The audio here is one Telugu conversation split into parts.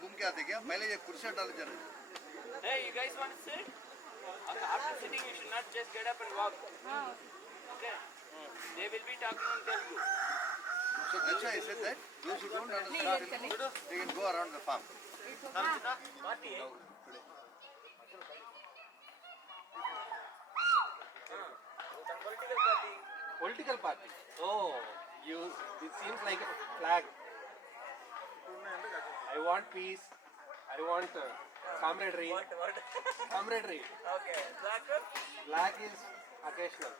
घूम के आते क्या? पहले ये कुर्सी डाल जरा. Hey, you guys want to sit? After sitting, you should not just get up and walk. Okay? They will be talking in Telugu. So that's why I said that those who don't understand, they can go around the farm. Political party. Oh, it seems like a flag. I want peace. I want camaraderie. Camaraderie. Okay. Black is occasional.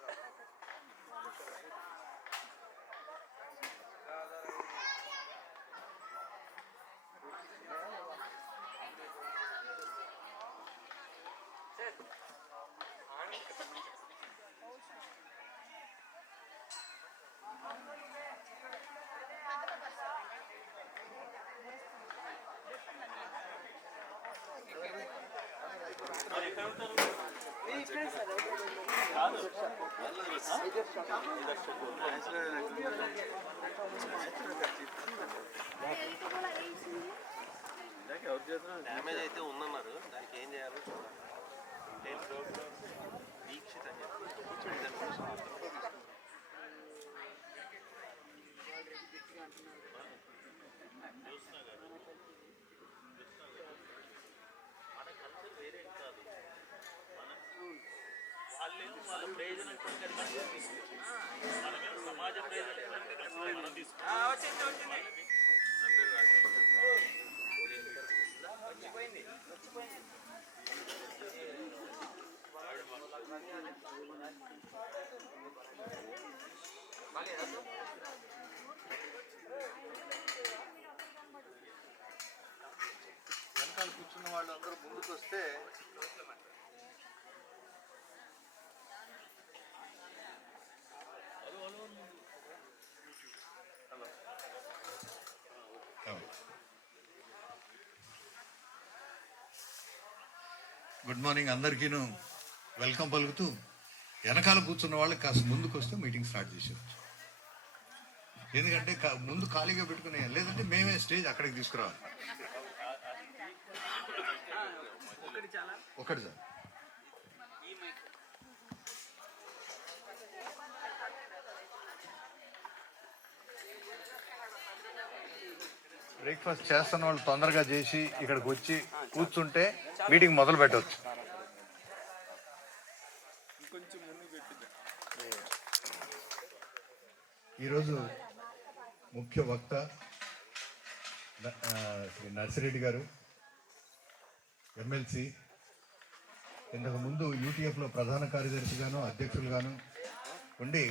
Damage అయితే ఉందన్నారు, దానికి ఏం చేయాలో చూడాలి. దీక్షిత్ అని చెప్పి మన కల్చర్ వేరే కాదు, వాళ్ళేమో వాళ్ళ ప్రయోజనం కొరకు మనమేమో సమాజ ప్రయోజనం మనం తీసుకుంటాం. వెనకాల కూర్చున్న వాళ్ళు అందరూ ముందుకు వస్తే గుడ్ మార్నింగ్ అందరికీను వెల్కమ్ పలుకుతూ వెనకాల కూర్చున్న వాళ్ళకి కాస్త ముందుకు వస్తే మీటింగ్ స్టార్ట్ చేసేవచ్చు. ఎందుకంటే ముందు ఖాళీగా పెట్టుకునే, లేదంటే మేమే స్టేజ్ అక్కడికి తీసుకురావాలి. ఒకటి సార్. బ్రేక్ఫాస్ట్ చేస్తున్న వాళ్ళు తొందరగా చేసి ఇక్కడికి వచ్చి కూర్చుంటే మీటింగ్ మొదలు పెట్టవచ్చు. ఈరోజు ముఖ్య వక్త శ్రీ నర్సిరెడ్డి గారు, ఎమ్మెల్సీ, ఇంతకు ముందు యూటీఎఫ్లో ప్రధాన కార్యదర్శిగాను అధ్యక్షులుగాను ఉండి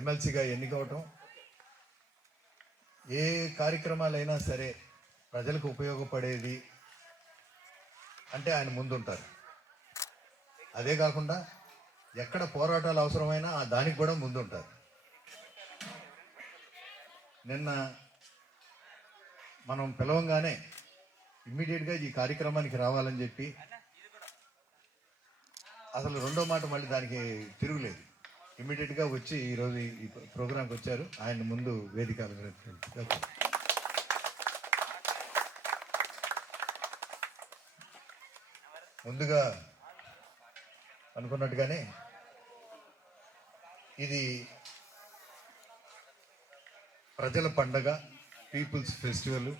ఎమ్మెల్సీగా ఎన్నికవటం, ఏ కార్యక్రమాలైనా సరే ప్రజలకు ఉపయోగపడేది అంటే ఆయన ముందుంటారు. అదే కాకుండా ఎక్కడ పోరాటాలు అవసరమైనా దానికి కూడా ముందుంటారు. నిన్న మనం పిలవంగానే ఇమ్మీడియట్గా ఈ కార్యక్రమానికి రావాలని చెప్పి, అసలు రెండో మాట మళ్ళీ దానికి తిరుగులేదు, ఇమ్మీడియట్గా వచ్చి ఈరోజు ఈ ప్రోగ్రాంకి వచ్చారు. ఆయన ముందు వేదిక ముందుగా అనుకున్నట్టుగానే ఇది ప్రజల పండగ, పీపుల్స్ ఫెస్టివల్.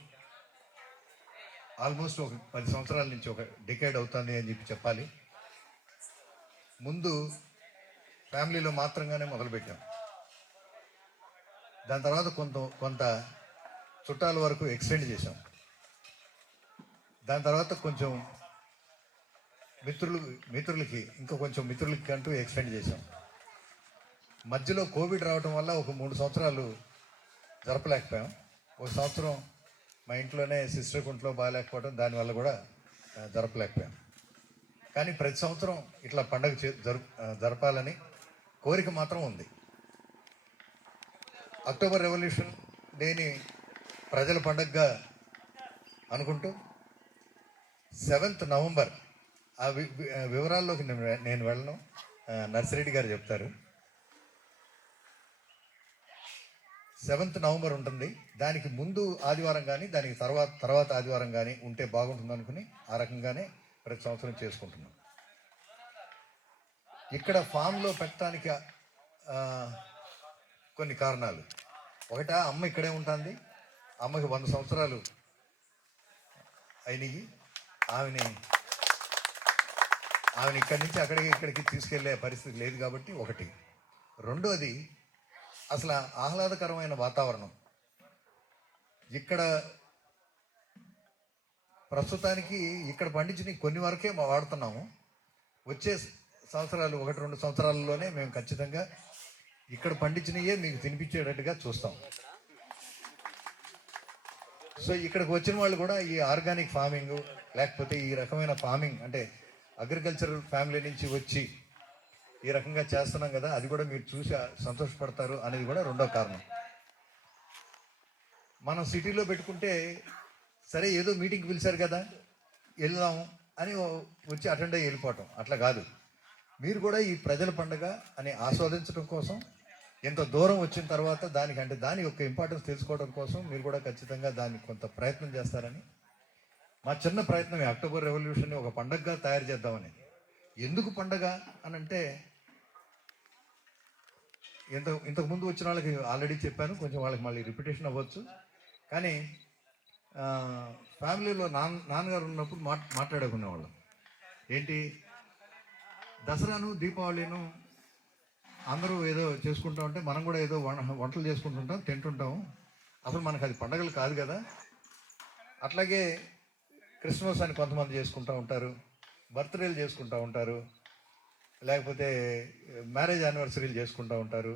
ఆల్మోస్ట్ ఒక 10 సంవత్సరాల నుంచి, ఒక డికేడ్ అవుతుంది అని చెప్పి చెప్పాలి. ముందు ఫ్యామిలీలో మాత్రంగానే మొదలుపెట్టాం. దాని తర్వాత కొంత చుట్టాల వరకు ఎక్స్టెండ్ చేశాం. దాని తర్వాత కొంచెం మిత్రులకి ఇంకా కొంచెం మిత్రులకి అంటూ ఎక్స్టెండ్ చేశాం. మధ్యలో కోవిడ్ రావడం వల్ల ఒక 3 సంవత్సరాలు జరపలేకపోయాం. ఒక సంవత్సరం మా ఇంట్లోనే సిస్టర్ కుంట్లో బాగాలేకపోవడం, దానివల్ల కూడా జరపలేకపోయాం. కానీ ప్రతి సంవత్సరం ఇట్లా పండగ జరపాలని కోరిక మాత్రం ఉంది. అక్టోబర్ రెవల్యూషన్ డేని ప్రజల పండగగా అనుకుంటూ 7th నవంబర్, ఆ వివరాల్లోకి నేను వెళ్ళను, నర్సిరెడ్డి గారు చెప్తారు. 7th నవంబర్ ఉంటుంది. దానికి ముందు ఆదివారం కానీ దానికి తర్వాత ఆదివారం కానీ ఉంటే బాగుంటుంది అనుకుని ఆ రకంగానే ప్రతి సంవత్సరం చేసుకుంటున్నాం. ఇక్కడ ఫామ్లో పెట్టడానికి కొన్ని కారణాలు. ఒకట, అమ్మ ఇక్కడే ఉంటుంది. అమ్మకి 100 సంవత్సరాలు అయినాయి. ఆమెని ఇక్కడి నుంచి ఇక్కడికి తీసుకెళ్లే పరిస్థితి లేదు కాబట్టి ఒకటి. రెండోది, అసలు ఆహ్లాదకరమైన వాతావరణం ఇక్కడ. ప్రస్తుతానికి ఇక్కడ పండించిన కొన్ని వరకే వాడుతున్నాము. వచ్చే సంవత్సరాలు 1-2 సంవత్సరాలలోనే మేము ఖచ్చితంగా ఇక్కడ పండించినయే మీకు తినిపించేటట్టుగా చూస్తాం. సో ఇక్కడికి వచ్చిన వాళ్ళు కూడా ఈ ఆర్గానిక్ ఫార్మింగ్, లేకపోతే ఈ రకమైన ఫార్మింగ్, అంటే అగ్రికల్చరల్ ఫ్యామిలీ నుంచి వచ్చి ఈ రకంగా చేస్తున్నాం కదా, అది కూడా మీరు చూసి సంతోషపడతారు అనేది కూడా రెండో కారణం. మనం సిటీలో పెట్టుకుంటే సరే ఏదో మీటింగ్కి పిలిచారు కదా వెళ్దాం అని వచ్చి అటెండ్ అయ్యి వెళ్ళిపోవటం, అట్లా కాదు. మీరు కూడా ఈ ప్రజల పండుగ అని ఆస్వాదించడం కోసం, ఎంత దూరం వచ్చిన తర్వాత దాని యొక్క ఇంపార్టెన్స్ తెలుసుకోవడం కోసం మీరు కూడా ఖచ్చితంగా దానికి కొంత ప్రయత్నం చేస్తారని మా చిన్న ప్రయత్నం. అక్టోబర్ రెవల్యూషన్ని ఒక పండుగగా తయారు చేద్దామని. ఎందుకు పండగ అని అంటే, ఇంతకుముందు వచ్చిన వాళ్ళకి ఆల్రెడీ చెప్పాను, కొంచెం వాళ్ళకి మళ్ళీ రిపిటేషన్ అవ్వచ్చు. కానీ ఫ్యామిలీలో నాన్నగారు ఉన్నప్పుడు మాట్లాడుకునేవాళ్ళం. ఏంటి, దసరాను దీపావళిను అందరూ ఏదో చేసుకుంటా ఉంటే మనం కూడా ఏదో వంటలు చేసుకుంటుంటాం, తింటుంటాము. అసలు మనకు అది పండగలు కాదు కదా. అట్లాగే క్రిస్మస్ అని కొంతమంది చేసుకుంటూ ఉంటారు, బర్త్డేలు చేసుకుంటూ ఉంటారు, లేకపోతే మ్యారేజ్ యానివర్సరీలు చేసుకుంటూ ఉంటారు,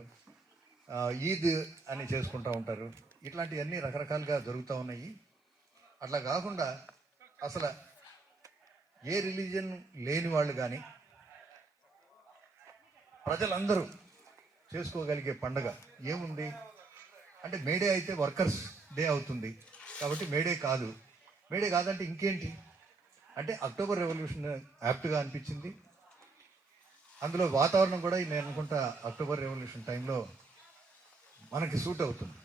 ఈద్ అని చేసుకుంటూ ఉంటారు. ఇట్లాంటివన్నీ రకరకాలుగా జరుగుతూ ఉన్నాయి. అట్లా కాకుండా అసలు ఏ రిలీజియన్ లేని వాళ్ళు కానీ ప్రజలందరూ చేసుకోగలిగే పండగ ఏముంది అంటే, మేడే అయితే వర్కర్స్ డే అవుతుంది కాబట్టి మేడే కాదంటే ఇంకేంటి అంటే, అక్టోబర్ రెవల్యూషన్ యాప్ట్గా అనిపించింది. అందులో వాతావరణం కూడా నేను అనుకుంటా అక్టోబర్ రెవల్యూషన్ టైంలో మనకి సూట్ అవుతుంది.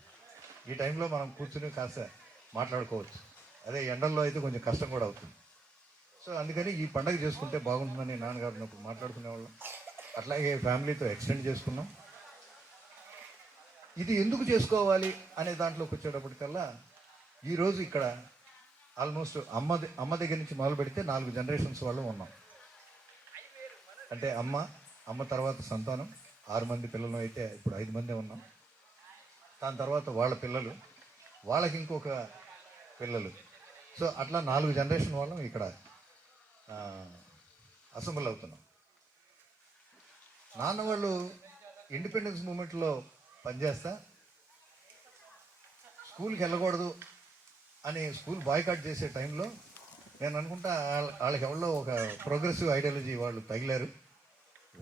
ఈ టైంలో మనం కూర్చుని కాస్త మాట్లాడుకోవచ్చు. అదే ఎండల్లో అయితే కొంచెం కష్టం కూడా అవుతుంది. సో అందుకని ఈ పండగ చేసుకుంటే బాగుంటుందని నాన్నగారు ఉన్నప్పుడు మాట్లాడుకునేవాళ్ళం. అట్లాగే ఫ్యామిలీతో ఎక్స్టెండ్ చేసుకున్నాం. ఇది ఎందుకు చేసుకోవాలి అనే దాంట్లోకి వచ్చేటప్పటికల్లా ఈరోజు ఇక్కడ ఆల్మోస్ట్ అమ్మ దగ్గర నుంచి మొదలు పెడితే 4 జనరేషన్స్ వాళ్ళు ఉన్నాం. అంటే అమ్మ తర్వాత సంతానం 6 మంది పిల్లలు అయితే ఇప్పుడు 5 మందే ఉన్నాం. దాని తర్వాత వాళ్ళ పిల్లలు, వాళ్ళకి ఇంకొక పిల్లలు. సో అట్లా 4 జనరేషన్ వాళ్ళం ఇక్కడ అసెంబ్ల్ అవుతున్నాం. నాన్న వాళ్ళు ఇండిపెండెన్స్ మూమెంట్లో పనిచేస్తా స్కూల్కి వెళ్ళకూడదు అని స్కూల్ బాయ్కాట్ చేసే టైంలో నేను అనుకుంటా వాళ్ళకి ఎవరో ఒక ప్రోగ్రెసివ్ ఐడియాలజీ వాళ్ళు తగిలారు.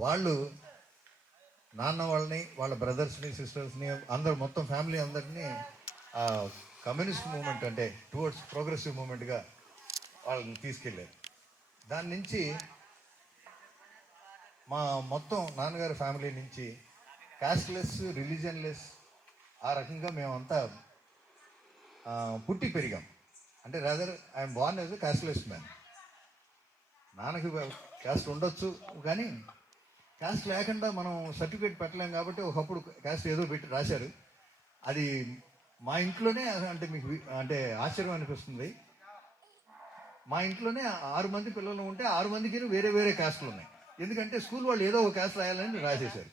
వాళ్ళు నాన్న వాళ్ళని, వాళ్ళ బ్రదర్స్ని, సిస్టర్స్ని, అందరు మొత్తం ఫ్యామిలీ అందరినీ కమ్యూనిస్ట్ మూమెంట్ అంటే టువర్డ్స్ ప్రోగ్రెసివ్ మూమెంట్గా వాళ్ళని తీసుకెళ్ళారు. దాని నుంచి మా మొత్తం నాన్నగారి ఫ్యామిలీ నుంచి క్యాస్ట్లెస్, రిలీజియన్లెస్ ఆ రకంగా మేమంతా పుట్టి పెరిగాం. అంటే rather I'm Born as a casteless man. నాన్నకి క్యాస్ట్ ఉండొచ్చు కానీ క్యాస్ట్ లేకుండా మనం సర్టిఫికేట్ పెట్టలేం కాబట్టి ఒకప్పుడు క్యాస్ట్ ఏదో పెట్టి రాశారు. అది మా ఇంట్లోనే అంటే మీకు అంటే ఆశ్చర్యం అనిపిస్తుంది. మా ఇంట్లోనే 6 మంది పిల్లలు ఉంటే 6 మందికి వేరే వేరే క్యాస్ట్లు ఉన్నాయి. ఎందుకంటే స్కూల్ వాళ్ళు ఏదో ఒక క్యాస్ట్ రాయాలని రాసేశారు.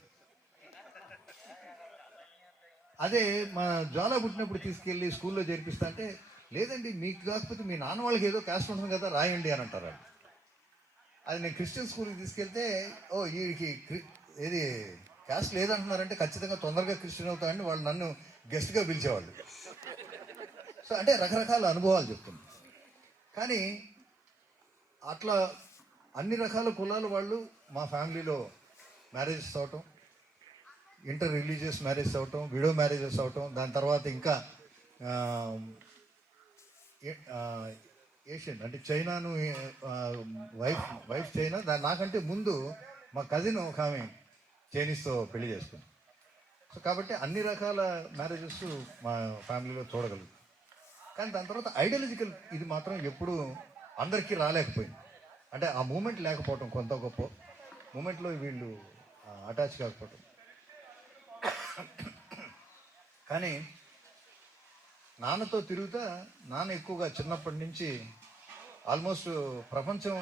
అదే మా జ్వాల పుట్టినప్పుడు తీసుకెళ్ళి స్కూల్లో చేర్పిస్తా అంటే లేదండి మీకు కాకపోతే మీ నాన్న వాళ్ళకి ఏదో క్యాస్ట్ ఉంటుంది కదా రాయండి అని అంటారు. అది నేను క్రిస్టియన్ స్కూల్కి తీసుకెళ్తే వీడికి ఏది క్యాస్ట్ లేదంటున్నారంటే ఖచ్చితంగా తొందరగా క్రిస్టియన్ అవుతామని వాళ్ళు నన్ను గెస్ట్గా పిలిచేవాళ్ళు. సో అంటే రకరకాల అనుభవాలు చెప్తుంది. కానీ అట్లా అన్ని రకాల కులాల వాళ్ళు మా ఫ్యామిలీలో మ్యారేజెస్ అవటం, ఇంటర్ రిలీజియస్ మ్యారేజెస్ అవటం, విడో మ్యారేజెస్ అవటం, దాని తర్వాత ఇంకా ఏషియన్ అంటే చైనాను వైఫ్ చైనా. నాకంటే ముందు మా కజిన్ ఒక ఆమె చైనీస్తో పెళ్లి చేసుకుంది. సో కాబట్టి అన్ని రకాల మ్యారేజెస్ మా ఫ్యామిలీలో చూడగలుగుతాం. కానీ దాని తర్వాత ఐడియాలజికల్ ఇది మాత్రం ఎప్పుడు అందరికీ రాలేకపోయింది. అంటే ఆ మూమెంట్ లేకపోవటం, కొంత గొప్ప మూమెంట్లో వీళ్ళు అటాచ్ కాకపోవటం. కానీ నాన్నతో తిరుగుతా నాన్న ఎక్కువగా చిన్నప్పటి నుంచి ఆల్మోస్ట్ ప్రపంచం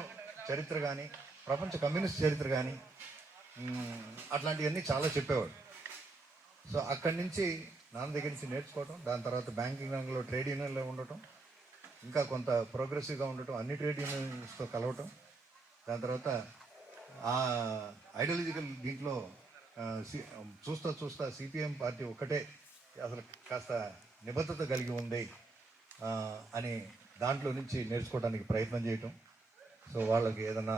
చరిత్ర కానీ ప్రపంచ కమ్యూనిస్ట్ చరిత్ర కానీ అట్లాంటివన్నీ చాలా చెప్పేవాడు. సో అక్కడి నుంచి నాన్న దగ్గర నుంచి నేర్చుకోవటం, దాని తర్వాత బ్యాంకింగ్ రంగంలో ట్రేడ్ యూనియన్లో ఉండటం, ఇంకా కొంత ప్రోగ్రెసివ్గా ఉండటం, అన్ని ట్రేడ్ యూనియన్స్తో కలవటం, దాని తర్వాత ఆ ఐడియాలజికల్ దీంట్లో చూస్తా సిపిఎం పార్టీ ఒక్కటే అసలు కాస్త నిబద్ధత కలిగి ఉంది అని దాంట్లో నుంచి నేర్చుకోవడానికి ప్రయత్నం చేయటం. సో వాళ్ళకి ఏదైనా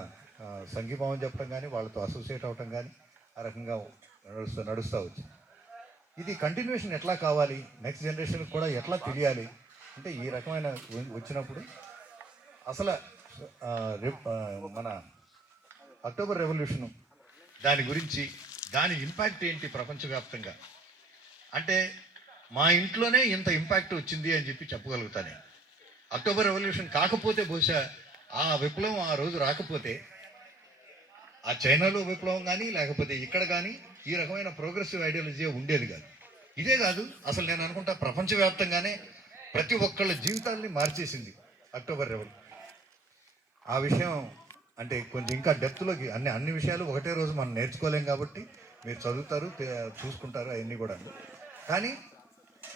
సంఘీభావం చెప్పడం కానీ వాళ్ళతో అసోసియేట్ అవ్వటం కానీ ఆ రకంగా నడుస్తూ వచ్చింది. ఇది కంటిన్యూషన్ ఎట్లా కావాలి, నెక్స్ట్ జనరేషన్కి కూడా ఎట్లా తెలియాలి అంటే ఈ రకమైన వచ్చినప్పుడు అసలు మన అక్టోబర్ రెవల్యూషను దాని గురించి దాని ఇంపాక్ట్ ఏంటి ప్రపంచవ్యాప్తంగా అంటే మా ఇంట్లోనే ఇంత ఇంపాక్ట్ వచ్చింది అని చెప్పి చెప్పగలుగుతాను. అక్టోబర్ రెవల్యూషన్ కాకపోతే బహుశా ఆ విప్లవం ఆ రోజు రాకపోతే ఆ చైనాలో విప్లవం కానీ లేకపోతే ఇక్కడ కానీ ఈ రకమైన ప్రోగ్రెసివ్ ఐడియాలజీ ఉండేది కాదు. ఇదే కాదు అసలు నేను అనుకుంటా ప్రపంచవ్యాప్తంగానే ప్రతి ఒక్కళ్ళ జీవితాల్ని మార్చేసింది అక్టోబర్ రెవల్యూషన్. ఆ విషయం అంటే కొంచెం ఇంకా డెప్త్లోకి అన్ని విషయాలు ఒకటే రోజు మనం నేర్చుకోలేం కాబట్టి మీరు చదువుతారు, చూసుకుంటారు అవన్నీ కూడా. కానీ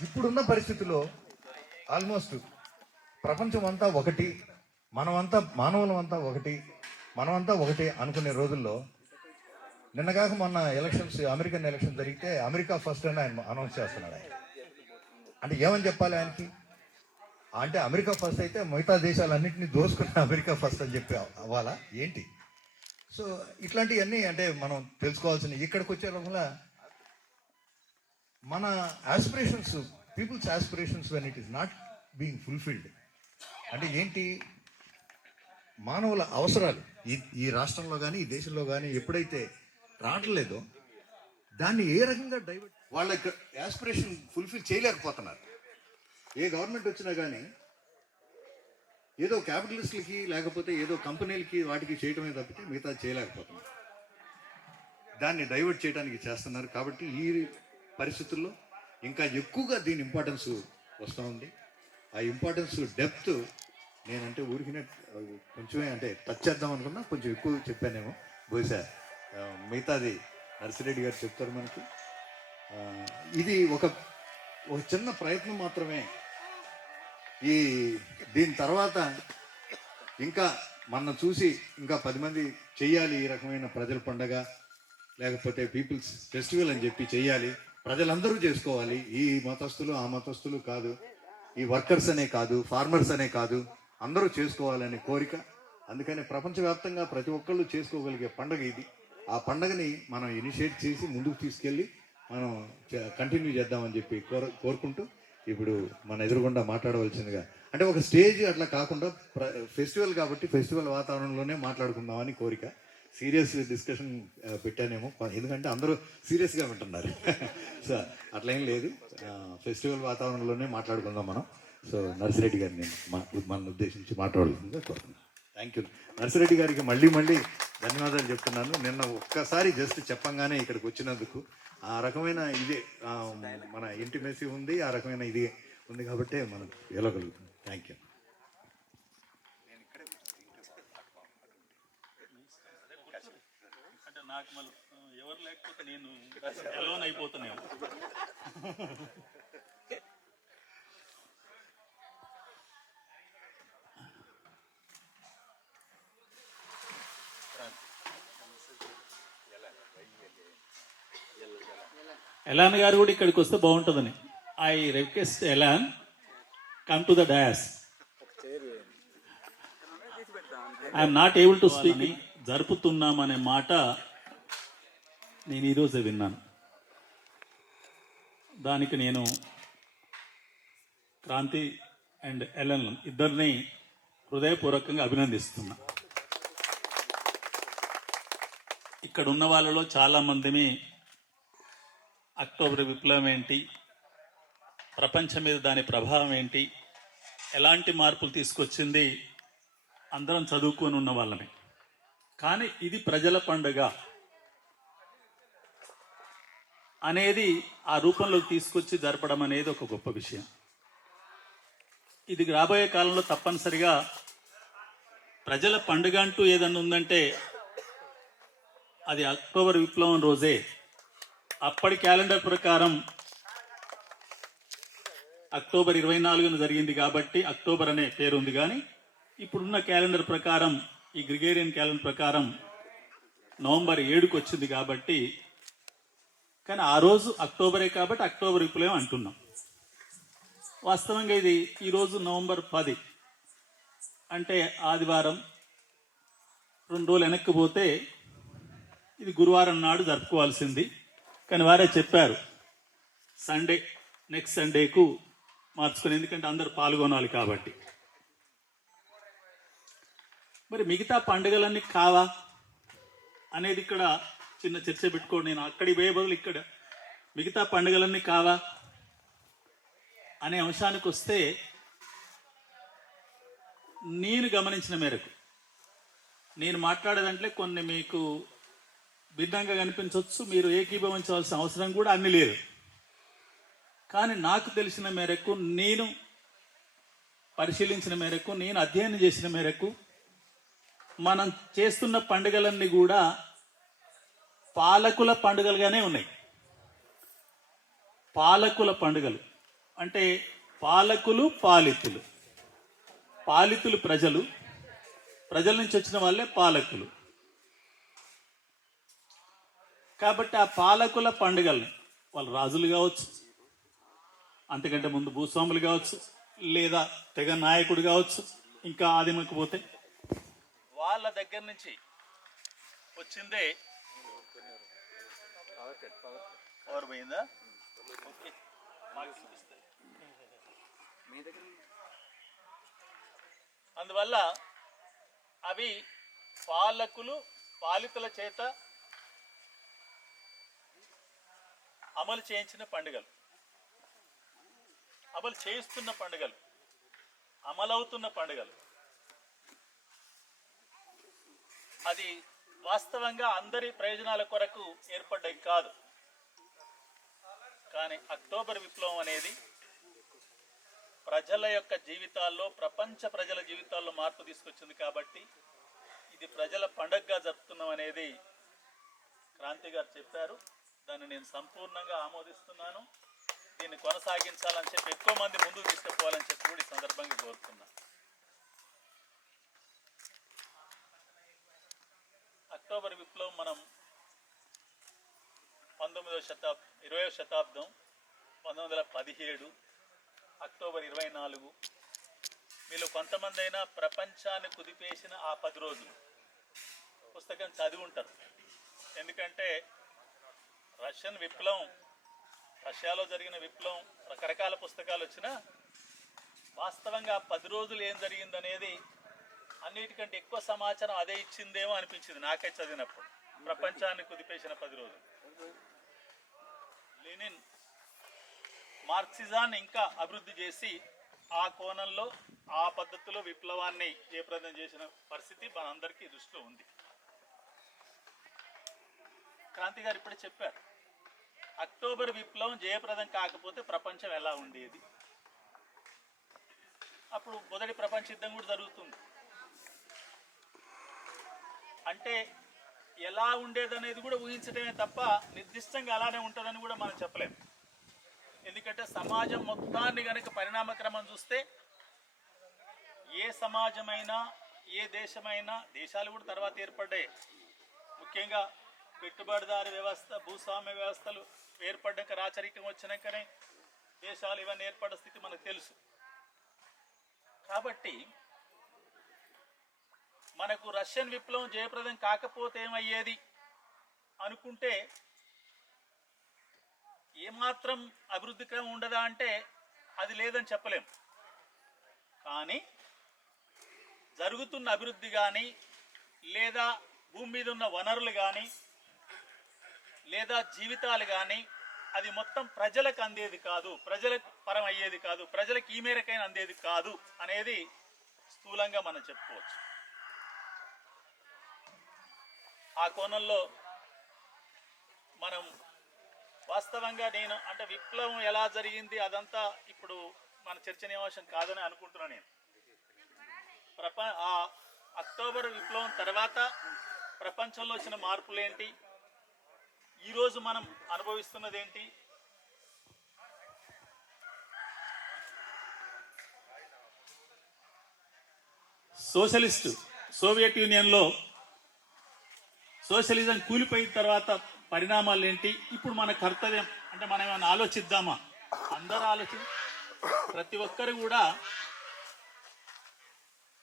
ఇప్పుడున్న పరిస్థితిలో ఆల్మోస్ట్ ప్రపంచం అంతా ఒకటి, మనమంతా మానవులం అంతా ఒకటి, మనమంతా ఒకటి అనుకునే రోజుల్లో నిన్నగాక మొన్న ఎలక్షన్స్ అమెరికన్ ఎలక్షన్ జరిగితే అమెరికా ఫస్ట్ అని ఆయన అనౌన్స్ చేస్తున్నాడు. ఆయన అంటే ఏమని చెప్పాలి ఆయనకి అంటే అమెరికా ఫస్ట్ అయితే మిగతా దేశాలన్నింటినీ దోసుకున్న అమెరికా ఫస్ట్ అని చెప్పి అవ్వాలా ఏంటి? సో ఇట్లాంటివన్నీ అంటే మనం తెలుసుకోవాల్సిన. ఇక్కడికి వచ్చే లోపల మన aspirations, people's aspirations when it is not being fulfilled అంటే ఏంటి, మానవుల అవసరాలు ఈ రాష్ట్రంలో కానీ ఈ దేశంలో కానీ ఎప్పుడైతే రావట్లేదో దాన్ని ఏ రకంగా డైవర్ట్ వాళ్ళ ఆస్పిరేషన్ ఫుల్ఫిల్ చేయలేకపోతున్నారు. ఏ గవర్నమెంట్ వచ్చినా కానీ ఏదో క్యాపిటలిస్టులకి లేకపోతే ఏదో కంపెనీలకి వాటికి చేయటమే తప్పితే మిగతా చేయలేకపోతున్నారు. దాన్ని డైవర్ట్ చేయడానికి చేస్తున్నారు. కాబట్టి ఈ పరిస్థితుల్లో ఇంకా ఎక్కువగా దీని ఇంపార్టెన్స్ వస్తూ ఉంది. ఆ ఇంపార్టెన్స్ డెప్త్ నేనంటే ఊరికినే కొంచెమే అంటే టచ్ చేద్దాం అనుకున్నా, కొంచెం ఎక్కువ చెప్పానేమో. బహుశా మిగతాది నర్సిరెడ్డి గారు చెప్తారు మనకి. ఇది ఒక చిన్న ప్రయత్నం మాత్రమే. దీని తర్వాత ఇంకా మనం చూసి ఇంకా 10 మంది చెయ్యాలి ఈ రకమైన ప్రజల పండగ లేకపోతే పీపుల్స్ ఫెస్టివల్ అని చెప్పి చెయ్యాలి, ప్రజలందరూ చేసుకోవాలి. ఈ మతస్థులు ఆ మతస్థులు కాదు, ఈ వర్కర్స్ అనే కాదు, ఫార్మర్స్ అనే కాదు, అందరూ చేసుకోవాలనే కోరిక. అందుకని ప్రపంచవ్యాప్తంగా ప్రతి ఒక్కళ్ళు చేసుకోగలిగే పండగ ఇది. ఆ పండగని మనం ఇనిషియేట్ చేసి ముందుకు తీసుకెళ్ళి మనం కంటిన్యూ చేద్దామని చెప్పి కోరుకుంటూ ఇప్పుడు మన ఎదురుగుండా మాట్లాడవలసిందిగా అంటే ఒక స్టేజ్ అట్లా కాకుండా ఫెస్టివల్ కాబట్టి ఫెస్టివల్ వాతావరణంలోనే మాట్లాడుకుందామని కోరిక. సీరియస్ డిస్కషన్ పెట్టానేమో, ఎందుకంటే అందరూ సీరియస్గా వింటున్నారు. సో అట్లా ఏం లేదు, ఫెస్టివల్ వాతావరణంలోనే మాట్లాడుకుందాం మనం. సో నర్సిరెడ్డి గారిని మన ఉద్దేశించి మాట్లాడాల్సిందిగా కోరుతున్నాను. Thank you. నర్సిరెడ్డి గారికి మళ్ళీ మళ్ళీ ధన్యవాదాలు చెప్తున్నాను. నిన్న ఒక్కసారి జస్ట్ చెప్పంగానే ఇక్కడికి వచ్చినందుకు ఆ రకమైన ఇదే మన ఇంటిమెసీ ఉంది, ఆ రకమైన ఇది ఉంది కాబట్టి మనం వెళ్ళగలుగుతాం. Thank you. అంటే నాకు మళ్ళీ ఎవరు లేకపోతే నేను ఎలోన్ అయిపోతున్నాను. ఎలాన్ గారు కూడా ఇక్కడికి వస్తే బాగుంటుందని. ఐ రిక్వెస్ట్ ఎలాన్, come to the dais. I'm not able to speak. జరుపుతున్నామనే మాట నేను ఈరోజే విన్నాను. దానికి నేను క్రాంతి అండ్ ఎలన్ ఇద్దరిని హృదయపూర్వకంగా అభినందిస్తున్నా. ఇక్కడ ఉన్న వాళ్ళలో చాలామందిని అక్టోబర్ విప్లవం ఏంటి, ప్రపంచం మీద దాని ప్రభావం ఏంటి, ఎలాంటి మార్పులు తీసుకొచ్చింది అందరం చదువుకొని ఉన్న వాళ్ళమే. కానీ ఇది ప్రజల పండుగ అనేది ఆ రూపంలోకి తీసుకొచ్చి జరపడం అనేది ఒక గొప్ప విషయం. ఇది రాబోయే కాలంలో తప్పనిసరిగా ప్రజల పండుగ అంటూ ఏదన్నా ఉందంటే అది అక్టోబర్ విప్లవం రోజే. అప్పటి క్యాలెండర్ ప్రకారం అక్టోబర్ 24న జరిగింది కాబట్టి అక్టోబర్ అనే పేరు ఉంది. కానీ ఇప్పుడున్న క్యాలెండర్ ప్రకారం, ఈ గ్రిగేరియన్ క్యాలెండర్ ప్రకారం నవంబర్ 7కు వచ్చింది కాబట్టి, కానీ ఆ రోజు అక్టోబరే కాబట్టి అక్టోబర్ విప్లవం అంటున్నాం. వాస్తవంగా ఇది ఈరోజు నవంబర్ 10 అంటే ఆదివారం. 2 రోజులు వెనక్కి పోతే ఇది గురువారం నాడు జరుపుకోవాల్సింది. కానీ వారే చెప్పారు సండే, నెక్స్ట్ సండేకు మార్చుకొని, ఎందుకంటే అందరూ పాల్గొనాలి కాబట్టి. మరి మిగతా పండుగలన్నీ కావా అనేది ఇక్కడ చిన్న చర్చ పెట్టుకోండి. నేను అక్కడికి పోయే బదులు ఇక్కడ మిగతా పండుగలన్నీ కావా అనే అంశానికి వస్తే, నేను గమనించిన మేరకు, నేను మాట్లాడేదంటే కొన్ని మీకు భిన్నంగా కనిపించవచ్చు, మీరు ఏకీభవించవలసిన అవసరం కూడా అన్ని లేదు. కానీ నాకు తెలిసిన మేరకు, నేను పరిశీలించిన మేరకు, నేను అధ్యయనం చేసిన మేరకు, మనం చేస్తున్న పండుగలన్నీ కూడా పాలకుల పండుగలుగానే ఉన్నాయి. పాలకుల పండుగలు అంటే పాలకులు, పాలితులు. పాలితులు ప్రజలు, ప్రజల నుంచి వచ్చిన వాళ్ళే పాలకులు. కాబట్టి ఆ పాలకుల పండుగల్ని, వాళ్ళు రాజులు కావచ్చు, అంతకంటే ముందు భూస్వాములు కావచ్చు, లేదా తెగ నాయకుడు కావచ్చు, ఇంకా ఆదిమకు పోతే వాళ్ళ దగ్గర నుంచి వచ్చిందే. పవర్ పోయిందా? ఓకే, అందువల్ల అవి పాలకులు, పాలితుల చేత అమలు చేయించిన పండుగలు, అమలు చేయిస్తున్న పండుగలు, అమలవుతున్న పండుగలు. అది వాస్తవంగా అందరి ప్రయోజనాల కొరకు ఏర్పడ్డవి కాదు. కానీ అక్టోబర్ విప్లవం అనేది ప్రజల యొక్క జీవితాల్లో, ప్రపంచ ప్రజల జీవితాల్లో మార్పు తీసుకొచ్చింది కాబట్టి ఇది ప్రజల పండుగగా జరుపుతున్నాం అనేది క్రాంతి గారు చెప్పారు. దాన్ని నేను సంపూర్ణంగా ఆమోదిస్తున్నాను. దీన్ని కొనసాగించాలని చెప్పి, ఎక్కువ మంది ముందుకు తీసుకుపోవాలని చెప్పి కూడా ఈ సందర్భంగా కోరుతున్నాను. అక్టోబర్ విప్లవం మనం 20వ శతాబ్దం 1917 అక్టోబర్ 24. మీలో కొంతమంది అయినా ప్రపంచాన్ని కుదిపేసిన ఆ 10 రోజులు పుస్తకం చదివి ఉంటారు. ఎందుకంటే రష్యన్ విప్లవం, రష్యాలో జరిగిన విప్లవం, రకరకాల పుస్తకాలు వచ్చినా వాస్తవంగా 10 రోజులు ఏం జరిగిందనేది అన్నిటికంటే ఎక్కువ సమాచారం అదే ఇచ్చిందేమో అనిపించింది నాకే చదివినప్పుడు. ప్రపంచాన్ని కుదిపేసిన 10 రోజులు. లెనిన్ మార్క్సిజాన్ని ఇంకా అభివృద్ధి చేసి ఆ కోణంలో ఆ పద్ధతిలో విప్లవాన్ని జయప్రదం చేసిన పరిస్థితి మనందరికీ దృష్టిలో ఉంది. క్రాంతి గారు ఇప్పుడే చెప్పారు, అక్టోబర్ విప్లవం జయప్రదం కాకపోతే ప్రపంచం ఎలా ఉండేది. అప్పుడు మొదటి ప్రపంచ యుద్ధం కూడా జరుగుతుంది. అంటే ఎలా ఉండేదనేది కూడా ఊహించడమే తప్ప నిర్దిష్టంగా అలానే ఉంటుందని కూడా మనం చెప్పలేము. ఎందుకంటే సమాజం మొత్తాన్ని కనుక పరిణామక్రమం చూస్తే ఏ సమాజమైనా ఏ దేశమైనా, దేశాలు కూడా తర్వాత ఏర్పడ్డాయి, ముఖ్యంగా పెట్టుబడిదారు వ్యవస్థ, భూస్వామ్య వ్యవస్థలు ఏర్పడ్డాక, రాచరికం వచ్చినాకనే దేశాలు ఇవన్నీ ఏర్పడ్డ స్థితి మనకు తెలుసు. కాబట్టి మనకు రష్యన్ విప్లవం జయప్రదం కాకపోతే ఏమయ్యేది అనుకుంటే ఏమాత్రం అభివృద్ధి క్రమం ఉండదా అంటే అది లేదని చెప్పలేం. కానీ జరుగుతున్న అభివృద్ధి కానీ, లేదా భూమి మీద ఉన్న వనరులు కానీ, లేదా జీవితాలు కానీ అది మొత్తం ప్రజలకు అందేది కాదు, ప్రజలకు పరం అయ్యేది కాదు, ప్రజలకు ఈ మేరకైనా అందేది కాదు అనేది స్థూలంగా మనం చెప్పుకోవచ్చు. ఆ కోణంలో మనం వాస్తవంగా నేను అంటే విప్లవం ఎలా జరిగింది అదంతా ఇప్పుడు మన చర్చనీయాంశం కాదని అనుకుంటున్నాను. నేను ఆ అక్టోబర్ విప్లవం తర్వాత ప్రపంచంలో వచ్చిన మార్పులేంటి, ఈరోజు మనం అనుభవిస్తున్నది ఏంటి, సోవియట్ యూనియన్లో సోషలిజం కూలిపోయిన తర్వాత పరిణామాలు ఏంటి, ఇప్పుడు మన కర్తవ్యం అంటే మనం ఏమైనా ఆలోచిద్దామా? అందరూ ప్రతి ఒక్కరు కూడా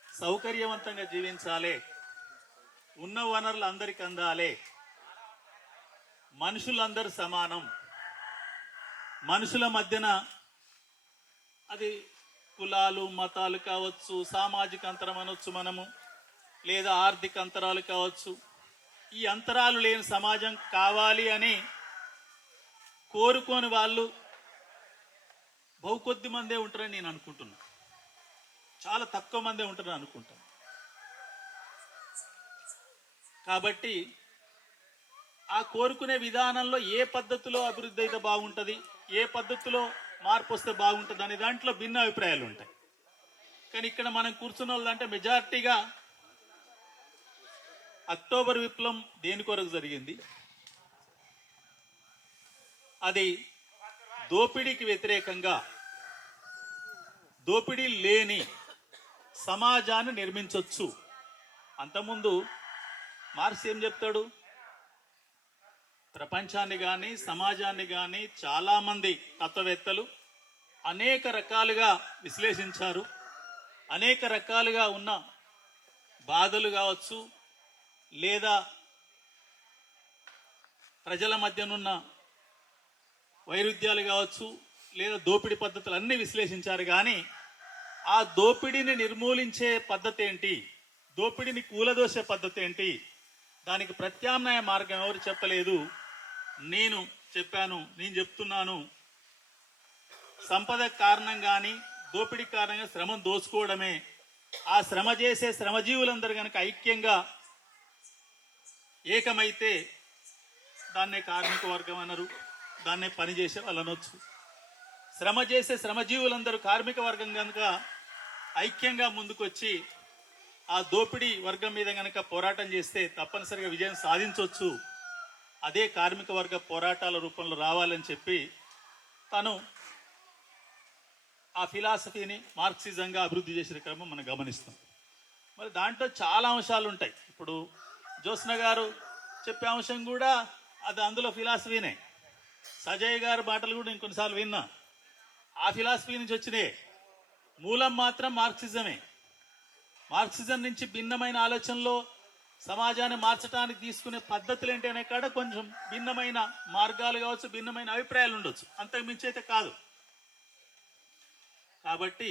సౌకర్యవంతంగా జీవించాలి, ఉన్న వనరులు అందరికి అందాలి, మనుషులందరూ సమానం, మనుషుల మధ్యన అది కులాలు మతాలు కావచ్చు, సామాజిక అంతరం అనొచ్చు మనము, లేదా ఆర్థిక అంతరాలు కావచ్చు, ఈ అంతరాలు లేని సమాజం కావాలి అని కోరుకోని వాళ్ళు బహుకొద్ది మందే ఉంటారని నేను అనుకుంటున్నా. చాలా తక్కువ మందే ఉంటారని అనుకుంటాను. కాబట్టి ఆ కోరుకునే విధానంలో ఏ పద్ధతిలో అభివృద్ధి అయితే బాగుంటుంది, ఏ పద్ధతిలో మార్పు వస్తే బాగుంటుంది అనే దాంట్లో భిన్న అభిప్రాయాలు ఉంటాయి. కానీ ఇక్కడ మనం కూర్చున్న వాళ్ళంటే మెజారిటీగా అక్టోబర్ విప్లవం దేని కొరకు జరిగింది, అది దోపిడీకి వ్యతిరేకంగా దోపిడీ లేని సమాజాన్ని నిర్మించవచ్చు. అంతకుముందు మార్క్స్ ఏం చెప్తాడు, ప్రపంచాన్ని కానీ సమాజాన్ని కానీ చాలామంది తత్వవేత్తలు అనేక రకాలుగా విశ్లేషించారు. అనేక రకాలుగా ఉన్న బాధలు కావచ్చు, లేదా ప్రజల మధ్యనున్న వైరుధ్యాలు కావచ్చు, లేదా దోపిడీ పద్ధతులు అన్నీ విశ్లేషించారు. కానీ ఆ దోపిడీని నిర్మూలించే పద్ధతి ఏంటి, దోపిడీని కూలదోసే పద్ధతి ఏంటి, దానికి ప్రత్యామ్నాయ మార్గం ఎవరు చెప్పలేదు. నేను చెప్పాను, నేను చెప్తున్నాను. సంపద కారణం కానీ దోపిడీ కారణంగా శ్రమను దోచుకోవడమే. ఆ శ్రమ చేసే శ్రమజీవులందరూ కనుక ఐక్యంగా ఏకమైతే దాన్నే కార్మిక వర్గం అనరు, దాన్నే పనిచేసే వాళ్ళు అనొచ్చు. శ్రమ చేసే శ్రమజీవులందరూ కార్మిక వర్గం కనుక ఐక్యంగా ముందుకొచ్చి ఆ దోపిడీ వర్గం మీద కనుక పోరాటం చేస్తే తప్పనిసరిగా విజయం సాధించవచ్చు. అదే కార్మిక వర్గ పోరాటాల రూపంలో రావాలని చెప్పి తను ఆ ఫిలాసఫీని మార్క్సిజంగా అభివృద్ధి చేసిన క్రమం మనం గమనిస్తాం. మరి దాంట్లో చాలా అంశాలు ఉంటాయి. ఇప్పుడు జ్యోత్స్న గారు చెప్పే అంశం కూడా అది అందులో ఫిలాసఫీనే. సజయ్ గారి మాటలు కూడా నేను కొన్నిసార్లు విన్నా, ఆ ఫిలాసఫీ నుంచి వచ్చినాయి. మూలం మాత్రం మార్క్సిజమే. మార్క్సిజం నుంచి భిన్నమైన ఆలోచనలో సమాజాన్ని మార్చడానికి తీసుకునే పద్ధతులు ఏంటి అనే కాడ కొంచెం భిన్నమైన మార్గాలు కావచ్చు, భిన్నమైన అభిప్రాయాలు ఉండొచ్చు, అంతకు మించి అయితే కాదు. కాబట్టి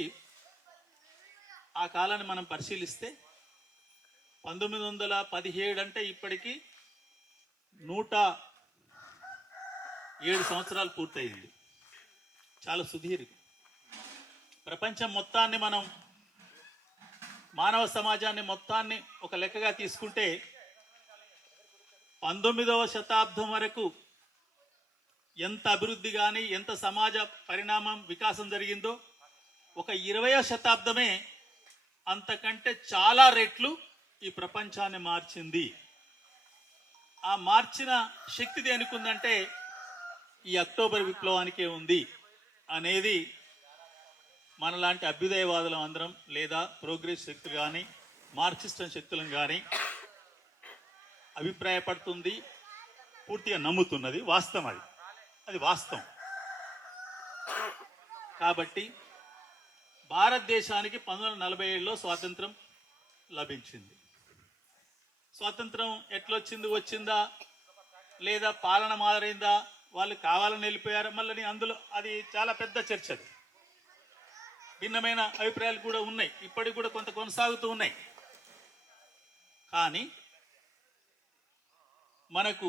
ఆ కాలాన్ని మనం పరిశీలిస్తే 1917 అంటే ఇప్పటికీ 107 సంవత్సరాలు పూర్తయింది. చాలా సుదీర్ఘం. ప్రపంచం మొత్తాన్ని మనం మానవ సమాజాన్ని మొత్తాన్ని ఒక లెక్కగా తీసుకుంటే 19వ శతాబ్దం వరకు ఎంత అభివృద్ధి కానీ ఎంత సమాజ పరిణామం వికాసం జరిగిందో ఒక 20వ శతాబ్దమే అంతకంటే చాలా రెట్లు ఈ ప్రపంచాన్ని మార్చింది. ఆ మార్చిన శక్తి దేనికి ఉందంటే ఈ అక్టోబర్ విప్లవానికే ఉంది అనేది మనలాంటి అభ్యుదయవాదులం అందరం లేదా ప్రోగ్రెస్ శక్తులు కానీ మార్క్సిస్ట్ శక్తులను కానీ అభిప్రాయపడుతుంది, పూర్తిగా నమ్ముతున్నది. వాస్తవం అది వాస్తవం. కాబట్టి భారతదేశానికి 1947లో స్వాతంత్రం లభించింది. స్వాతంత్రం ఎట్లొచ్చింది, వచ్చిందా లేదా పాలన మారిందా, వాళ్ళు కావాలని వెళ్ళిపోయారా, మళ్ళీ అందులో అది చాలా పెద్ద చర్చ. అది భిన్నమైన అభిప్రాయాలు కూడా ఉన్నాయి, ఇప్పటికి కూడా కొంత కొనసాగుతూ ఉన్నాయి. కానీ మనకు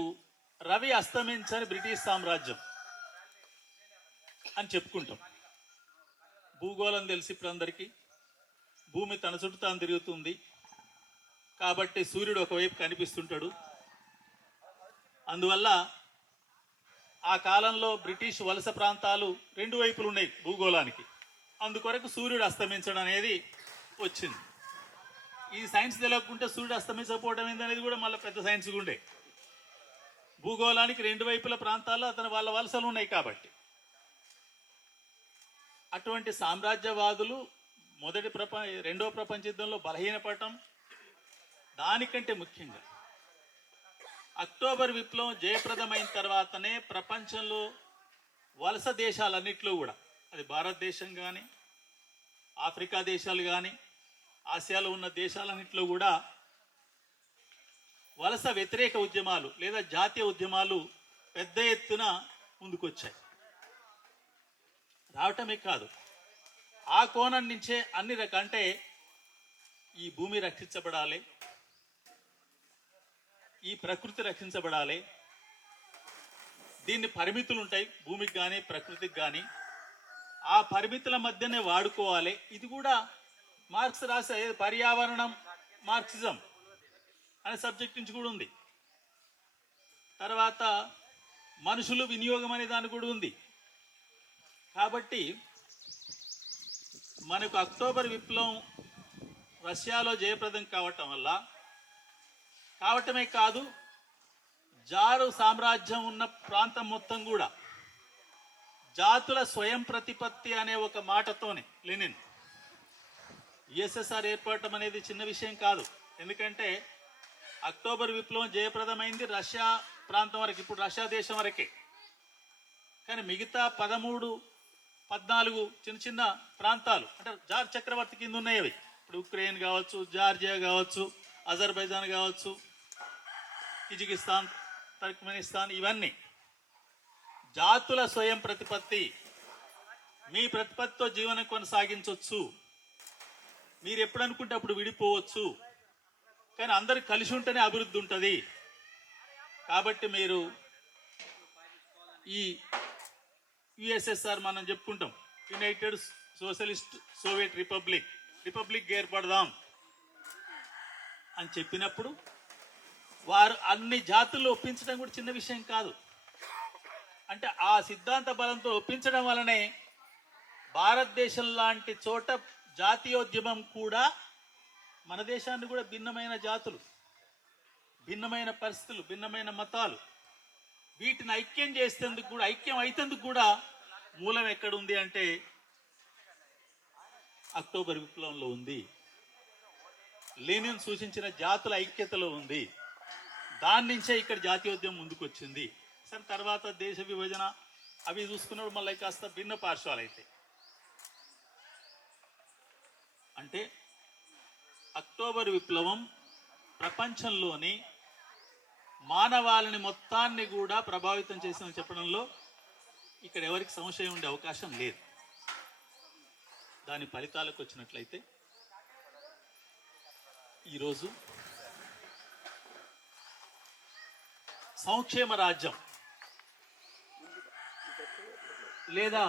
రవి అస్తమించని బ్రిటిష్ సామ్రాజ్యం అని చెప్పుకుంటాం. భూగోళం తెలిసి ఇప్పుడు అందరికీ భూమి తన చుట్టూ తాను తిరుగుతుంది కాబట్టి సూర్యుడు ఒకవైపు కనిపిస్తుంటాడు. అందువల్ల ఆ కాలంలో బ్రిటిష్ వలస ప్రాంతాలు రెండు వైపులు ఉన్నాయి భూగోళానికి. అందుకొరకు సూర్యుడు అస్తమించడం అనేది వచ్చింది. ఈ సైన్స్ తెలియకుంటే సూర్యుడు అస్తమించకపోవడం ఏందనేది కూడా మళ్ళీ పెద్ద సైన్స్ ఉండే. భూగోళానికి రెండు వైపుల ప్రాంతాల్లో వాళ్ళ వలసలు ఉన్నాయి కాబట్టి. అటువంటి సామ్రాజ్యవాదులు రెండవ ప్రపంచ యుద్ధంలో బలహీనపడటం, దానికంటే ముఖ్యంగా అక్టోబర్ విప్లవం జయప్రదమైన తర్వాతనే ప్రపంచంలో వలస దేశాలన్నింటిలో కూడా, అది భారతదేశం కానీ ఆఫ్రికా దేశాలు కానీ ఆసియాలో ఉన్న దేశాలన్నింటిలో కూడా వలస వ్యతిరేక ఉద్యమాలు లేదా జాతీయ ఉద్యమాలు పెద్ద ఎత్తున ముందుకొచ్చాయి. రావటమే కాదు, ఆ కోణం నుంచే అన్ని అంటే ఈ భూమి రక్షించబడాలి, ఈ ప్రకృతి రక్షించబడాలి, దీన్ని పరిమితులు ఉంటాయి భూమికి కానీ ప్రకృతికి కానీ, ఆ పరిమితుల మధ్యనే వాడుకోవాలి. ఇది కూడా మార్క్స్ రాసే పర్యావరణం మార్క్సిజం అనే సబ్జెక్ట్ నుంచి కూడా ఉంది. తర్వాత మనుషులు వినియోగం అనే దాని కూడా ఉంది. కాబట్టి మనకు అక్టోబర్ విప్లవం రష్యాలో జయప్రదం కావటమే కాదు, జారు సామ్రాజ్యం ఉన్న ప్రాంతం మొత్తం కూడా జాతుల స్వయం ప్రతిపత్తి అనే ఒక మాటతోనే లెనిన్ యుఎస్ఎస్ఆర్ ఏర్పడటం అనేది చిన్న విషయం కాదు. ఎందుకంటే అక్టోబర్ విప్లవం జయప్రదమైంది రష్యా ప్రాంతం వరకు, ఇప్పుడు రష్యా దేశం వరకే. కానీ మిగతా 13-14 చిన్న చిన్న ప్రాంతాలు అంటే జార్ చక్రవర్తి కింద ఉన్నాయి అవి. ఇప్పుడు ఉక్రెయిన్ కావచ్చు, జార్జియా కావచ్చు, అజర్బైజాన్ కావచ్చు, కిజికిస్తాన్, టర్క్మెనిస్తాన్, ఇవన్నీ జాతుల స్వయం ప్రతిపత్తి. మీ ప్రతిపత్తితో జీవనం కొనసాగించవచ్చు, మీరు ఎప్పుడు అనుకుంటే అప్పుడు విడిపోవచ్చు, కానీ అందరు కలిసి ఉంటేనే అభివృద్ధి ఉంటుంది. కాబట్టి మీరు ఈ యుఎస్ఎస్ఆర్ మనం చెప్పుకుంటాం, యునైటెడ్ సోషలిస్ట్ సోవియట్ రిపబ్లిక్ ఏర్పడదాం అని చెప్పినప్పుడు వారు అన్ని జాతుల్లో ఒప్పించడం కూడా చిన్న విషయం కాదు. అంటే ఆ సిద్ధాంత బలంతో ఒప్పించడం వలనే భారతదేశం లాంటి చోట జాతీయోద్యమం కూడా, మన దేశాన్ని కూడా భిన్నమైన జాతులు, భిన్నమైన పరిస్థితులు, భిన్నమైన మతాలు, వీటిని ఐక్యం చేసేందుకు కూడా, ఐక్యం అయితేందుకు కూడా మూలం ఎక్కడుంది అంటే అక్టోబర్ విప్లవంలో ఉంది. లెనిన్ సూచించిన జాతుల ఐక్యతలో ఉంది. దాని నుంచే ఇక్కడ జాతీయోద్యమం ముందుకు వచ్చింది. సరే, తర్వాత దేశ విభజన అవి చూసుకున్నప్పుడు మళ్ళీ కాస్త భిన్న పార్శ్వాలు అయితే. అంటే అక్టోబర్ విప్లవం ప్రపంచంలోని మానవాళిని మొత్తాన్ని కూడా ప్రభావితం చేసిందని చెప్పడంలో ఇక్కడ ఎవరికి సంశయం ఉండే అవకాశం లేదు. దాని ఫలితాలకు వచ్చినట్లయితే ఈరోజు సంక్షేమ రాజ్యం లేదా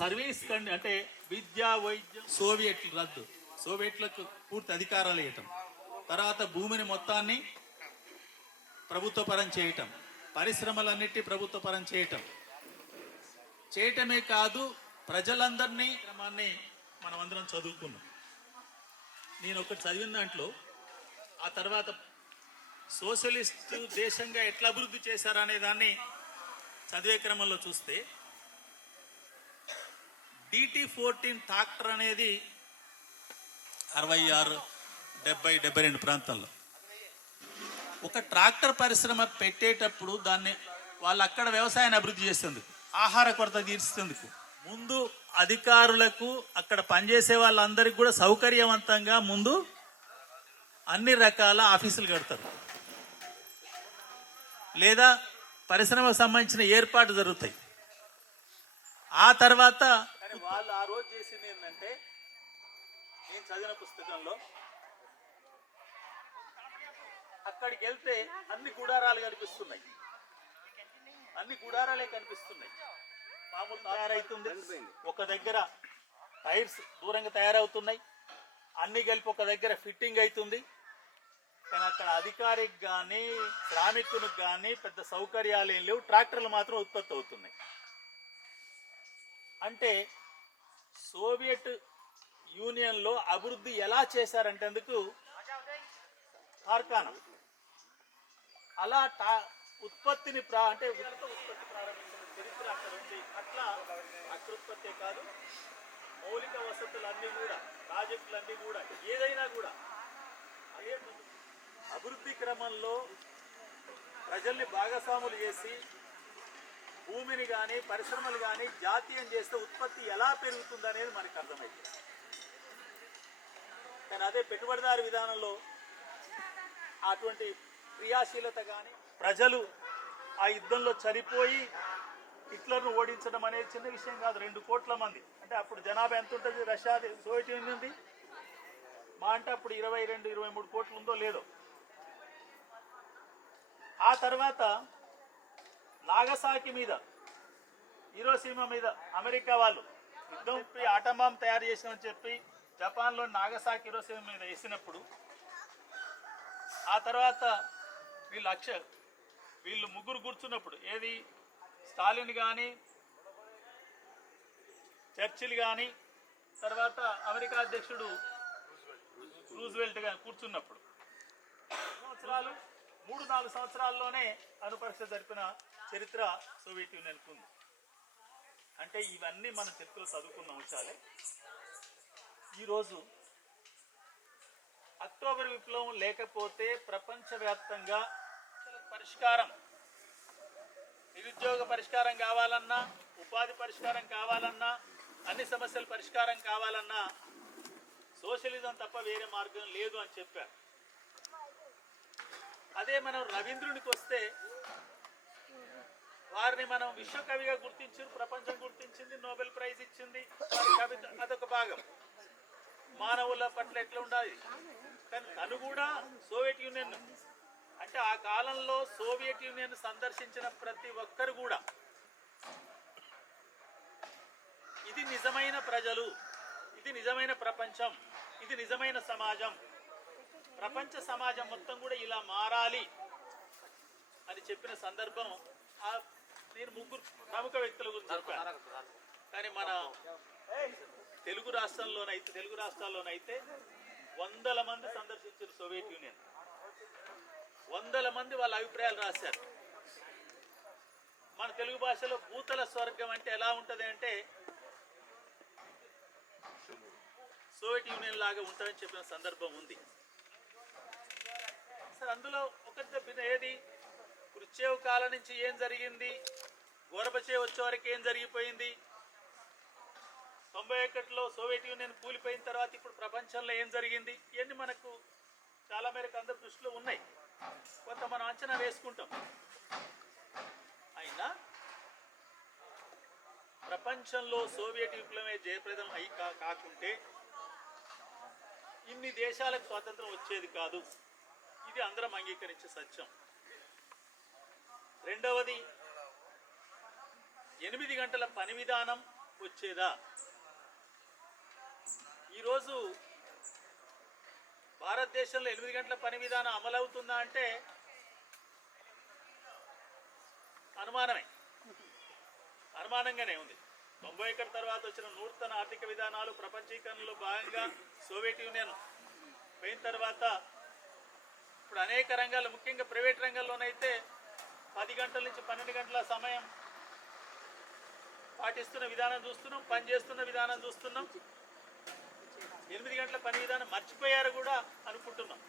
సర్వీస్ అంటే విద్య వైద్యం సోవియట్లు రద్దు, సోవియట్లకు పూర్తి అధికారాలు ఇవ్వటం, తర్వాత భూమిని మొత్తాన్ని ప్రభుత్వ పరం చేయటం, పరిశ్రమలన్నిటి ప్రభుత్వ పరం చేయటమే కాదు ప్రజలందరినీ క్రమాన్ని మనం అందరం చదువుకున్నాం. నేను ఒకటి చదివిన దాంట్లో ఆ తర్వాత సోషలిస్ట్ దేశంగా ఎట్లా అభివృద్ధి చేశారనే దాన్ని చదివే క్రమంలో చూస్తే DT-14 ట్రాక్టర్ అనేది 66, 70, 72 ప్రాంతాల్లో ఒక ట్రాక్టర్ పరిశ్రమ పెట్టేటప్పుడు దాన్ని వాళ్ళు అక్కడ వ్యవసాయాన్ని అభివృద్ధి చేసేందుకు, ఆహార కొరత తీర్చేందుకు ముందు అధికారులకు అక్కడ పనిచేసే వాళ్ళందరికీ కూడా సౌకర్యవంతంగా ముందు అన్ని రకాల ఆఫీసులు కడతారు, లేదా పరిశ్రమకు సంబంధించిన ఏర్పాటు జరుగుతాయి. ఆ తర్వాత వాళ్ళు ఆ రోజు చేసింది ఏంటంటే, నేను చదివిన పుస్తకంలో అక్కడికి వెళ్తే అన్ని గుడారాలు కనిపిస్తున్నాయి, అన్ని గుడారాలే కనిపిస్తున్నాయి. మామూలు తయారైతుంది, ఒక దగ్గర టైర్స్ దూరంగా తయారవుతున్నాయి, అన్ని కలిపి ఒక దగ్గర ఫిట్టింగ్ అవుతుంది. కానీ అక్కడ అధికారికి కానీ శ్రామికునికి కానీ పెద్ద సౌకర్యాలు ఏం లేవు, ట్రాక్టర్లు మాత్రం ఉత్పత్తి అవుతున్నాయి. అంటే సోవియట్ యూనియన్లో అభివృద్ధి ఎలా చేశారంటే అందుకు కార్ఖానా అలా ఉత్పత్తిని అంటే ఉత్పత్తి ప్రారంభించిన చరిత్ర అక్కడ ఉంది. అట్లా అకృత్పత్తే కాదు, మౌలిక వసతులన్నీ కూడా, ప్రాజెక్టులన్నీ కూడా, ఏదైనా కూడా అదే అభివృద్ధి క్రమంలో ప్రజల్ని భాగస్వాములు చేసి భూమిని కానీ పరిశ్రమలు కానీ జాతీయం చేస్తే ఉత్పత్తి ఎలా పెరుగుతుంది అనేది మనకు అర్థమైంది. కానీ అదే పెట్టుబడిదారు విధానంలో అటువంటి క్రియాశీలత కానీ, ప్రజలు ఆ యుద్ధంలో చనిపోయి హిట్లర్ను ఓడించడం అనేది చిన్న విషయం కాదు. 2 కోట్ల మంది అంటే అప్పుడు జనాభా ఎంత ఉంటుంది రష్యా సోవియట్ యూనియన్ది, మా అంటే అప్పుడు 22-23 కోట్లు ఉందో లేదో. ఆ తర్వాత నాగసాకి మీద, హీరోషిమా మీద అమెరికా వాళ్ళు యుద్ధం ఆటం బాంబ్ తయారు చేసినామని చెప్పి జపాన్లో నాగసాకి హీరోషిమా మీద వేసినప్పుడు, ఆ తర్వాత వీళ్ళు ముగ్గురు కూర్చున్నప్పుడు, ఏది స్టాలిన్ కానీ చర్చిల్ కానీ తర్వాత అమెరికా అధ్యక్షుడు రూజ్వెల్ట్ గాని కూర్చున్నప్పుడు 3-4 సంవత్సరాల్లోనే అణుపరీక్ష జరిపిన చరిత్ర సోవియట్ యూనియన్కు ఉంది. అంటే ఇవన్నీ మనం చరిత్రలో చదువుకున్న అంశాలే. ఈరోజు అక్టోబర్ విప్లవం లేకపోతే ప్రపంచవ్యాప్తంగా పరిష్కారం, నిరుద్యోగ పరిష్కారం కావాలన్నా, ఉపాధి పరిష్కారం కావాలన్నా, అన్ని సమస్యల పరిష్కారం కావాలన్నా సోషలిజం తప్ప వేరే మార్గం లేదు అని చెప్పారు. అదే మనం రవీంద్రునికి వస్తే వారిని మనం విశ్వకవిగా గుర్తించారు, ప్రపంచం గుర్తించింది, నోబెల్ ప్రైజ్ ఇచ్చింది. వారి కవిత అదొక భాగం, మానవుల పట్ల ఎట్లా ఉండాలి. కానీ తను కూడా సోవియట్ యూనియన్ అంటే ఆ కాలంలో సోవియట్ యూనియన్ సందర్శించిన ప్రతి ఒక్కరు కూడా ఇది నిజమైన ప్రజలు, ఇది నిజమైన ప్రపంచం, ఇది నిజమైన సమాజం, ప్రపంచ సమాజం మొత్తం కూడా ఇలా మారాలి అని చెప్పిన సందర్భం నేను 3 ప్రముఖ వ్యక్తుల గురించి చెప్పాను. కానీ మన తెలుగు రాష్ట్రాల్లోనైతే వందల మంది సందర్శించారు సోవియట్ యూనియన్, వందల మంది వాళ్ళ అభిప్రాయాలు రాశారు. మన తెలుగు భాషలో భూతల స్వర్గం అంటే ఎలా ఉంటుంది అంటే సోవియట్ యూనియన్ లాగా ఉంటుందని చెప్పిన సందర్భం ఉంది. సరే, అందులో ఒకటి చెప్పిన ఏది క్రుచ్చేవ్ కాలం నుంచి ఏం జరిగింది, గోర్బచేవ్ వచ్చే వరకు ఏం జరిగిపోయింది, 91లో సోవియట్ యూనియన్ కూలిపోయిన తర్వాత ఇప్పుడు ప్రపంచంలో ఏం జరిగింది, ఇవన్నీ మనకు చాలా మేరకు అందరి దృష్టిలో ఉన్నాయి. కొంత మనం అంచనా వేసుకుంటాం. అయినా ప్రపంచంలో సోవియట్ విప్లవమే జయప్రదం అయి కాకుంటే ఇన్ని దేశాలకు స్వాతంత్రం వచ్చేది కాదు. ఇది అందరం అంగీకరించే సత్యం. రెండవది, 8 గంటల పని విధానం వచ్చేదా? ఈరోజు భారతదేశంలో 8 గంటల పని విధానం అమలవుతుందా అంటే అనుమానంగానే ఉంది. 91 తర్వాత వచ్చిన నూతన ఆర్థిక విధానాలు ప్రపంచీకరణలో భాగంగా సోవియట్ యూనియన్ పోయిన తర్వాత ఇప్పుడు అనేక రంగాలు, ముఖ్యంగా ప్రైవేట్ రంగంలోనైతే 10 గంటల నుంచి 12 గంటల సమయం పాటిస్తున్న విధానం చూస్తున్నాం, పనిచేస్తున్న విధానం చూస్తున్నాం. 8 గంటల పని విధానం మర్చిపోయారు కూడా అనుకుంటున్నాం.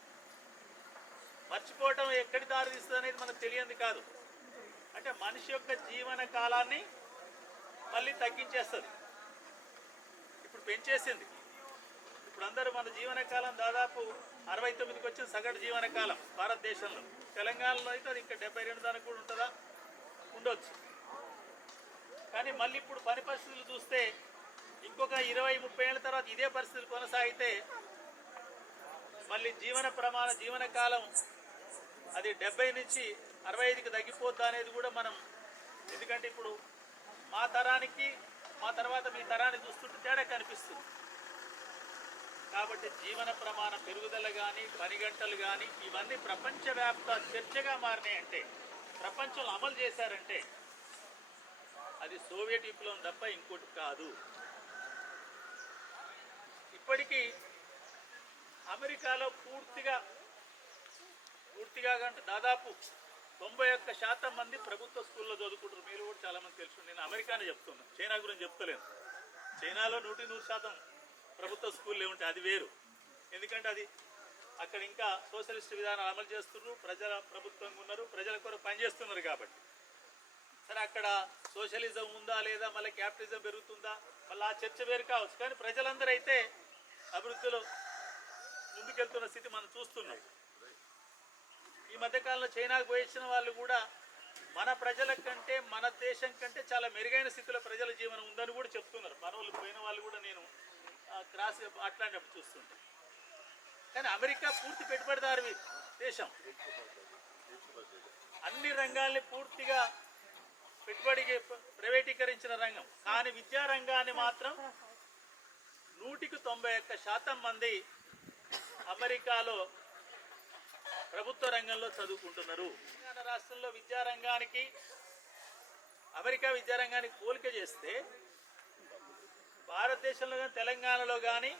మర్చిపోవటం ఎక్కడి దారి తీస్తుంది అనేది మనకు తెలియంది కాదు. అంటే మనిషి యొక్క జీవన కాలాన్ని మళ్ళీ తగ్గించేస్తుంది. ఇప్పుడు పెంచేసింది. ఇప్పుడు అందరూ మన జీవన కాలం దాదాపు 69కి వచ్చిన సగటు జీవన కాలం భారతదేశంలో. తెలంగాణలో అయితే అది ఇంకా 72 దానికి కూడా ఉంటుందా, ఉండొచ్చు. కానీ మళ్ళీ ఇప్పుడు పని పరిస్థితులు చూస్తే ఇంకొక 20-30 ఏళ్ళ తర్వాత ఇదే పరిస్థితులు కొనసాగితే మళ్ళీ జీవన కాలం అది 70 నుంచి 65కి తగ్గిపోద్దా అనేది కూడా మనం, ఎందుకంటే ఇప్పుడు మా తరానికి మా తర్వాత మీ తరాన్ని చూస్తుంటే తేడా కనిపిస్తుంది. కాబట్టి జీవన ప్రమాణ పెరుగుదల కానీ, పని గంటలు కానీ ఇవన్నీ ప్రపంచవ్యాప్త చర్చగా మారినాయంటే, ప్రపంచంలో అమలు చేశారంటే అది సోవియట్ విప్లవం తప్ప ఇంకోటి కాదు. ఇప్పటికీ అమెరికాలో పూర్తిగా అంటే దాదాపు 91% మంది ప్రభుత్వ స్కూల్లో చదువుకుంటారు. మీరు కూడా చాలామంది తెలుసు. నేను అమెరికానే చెప్తున్నా, చైనా గురించి చెప్తలేను. చైనాలో 100% ప్రభుత్వ స్కూల్లో ఉంటాయి, అది వేరు. ఎందుకంటే అది అక్కడ ఇంకా సోషలిస్ట్ విధానాలు అమలు చేస్తున్నారు, ప్రజల ప్రభుత్వంగా ఉన్నారు, ప్రజల కొరకు పనిచేస్తున్నారు. కాబట్టి సరే అక్కడ సోషలిజం ఉందా లేదా, మళ్ళీ క్యాపిటలిజం పెరుగుతుందా, మళ్ళీ ఆ చర్చ వేరు కావచ్చు. కానీ ప్రజలందరూ అయితే అభివృద్ధిలో ముందుకెళ్తున్న స్థితి మనం చూస్తున్నాం. ఈ మధ్యకాలంలో చైనాకు పోయించిన వాళ్ళు కూడా మన ప్రజల కంటే, మన దేశం కంటే చాలా మెరుగైన స్థితిలో ప్రజల జీవనం ఉందని కూడా చెప్తున్నారు. మన వాళ్ళు పోయిన వాళ్ళు కూడా నేను క్రాస్ అట్లాంటిప్పుడు చూస్తుంటాను. కానీ అమెరికా పూర్తి పెట్టుబడిదారు దేశం. అన్ని రంగాల్ని పూర్తిగా ప్రైవేటీకరించిన రంగం. కానీ విద్యా రంగాన్ని మాత్రం 100కి 91% మంది అమెరికాలో ప్రభుత్వ రంగంలో చదువుకుంటున్నారు. తెలంగాణ రాష్ట్రంలో విద్యారంగానికి, అమెరికా విద్యారంగానికి పోలిక చేస్తే భారతదేశంలో కానీ తెలంగాణలో కానీ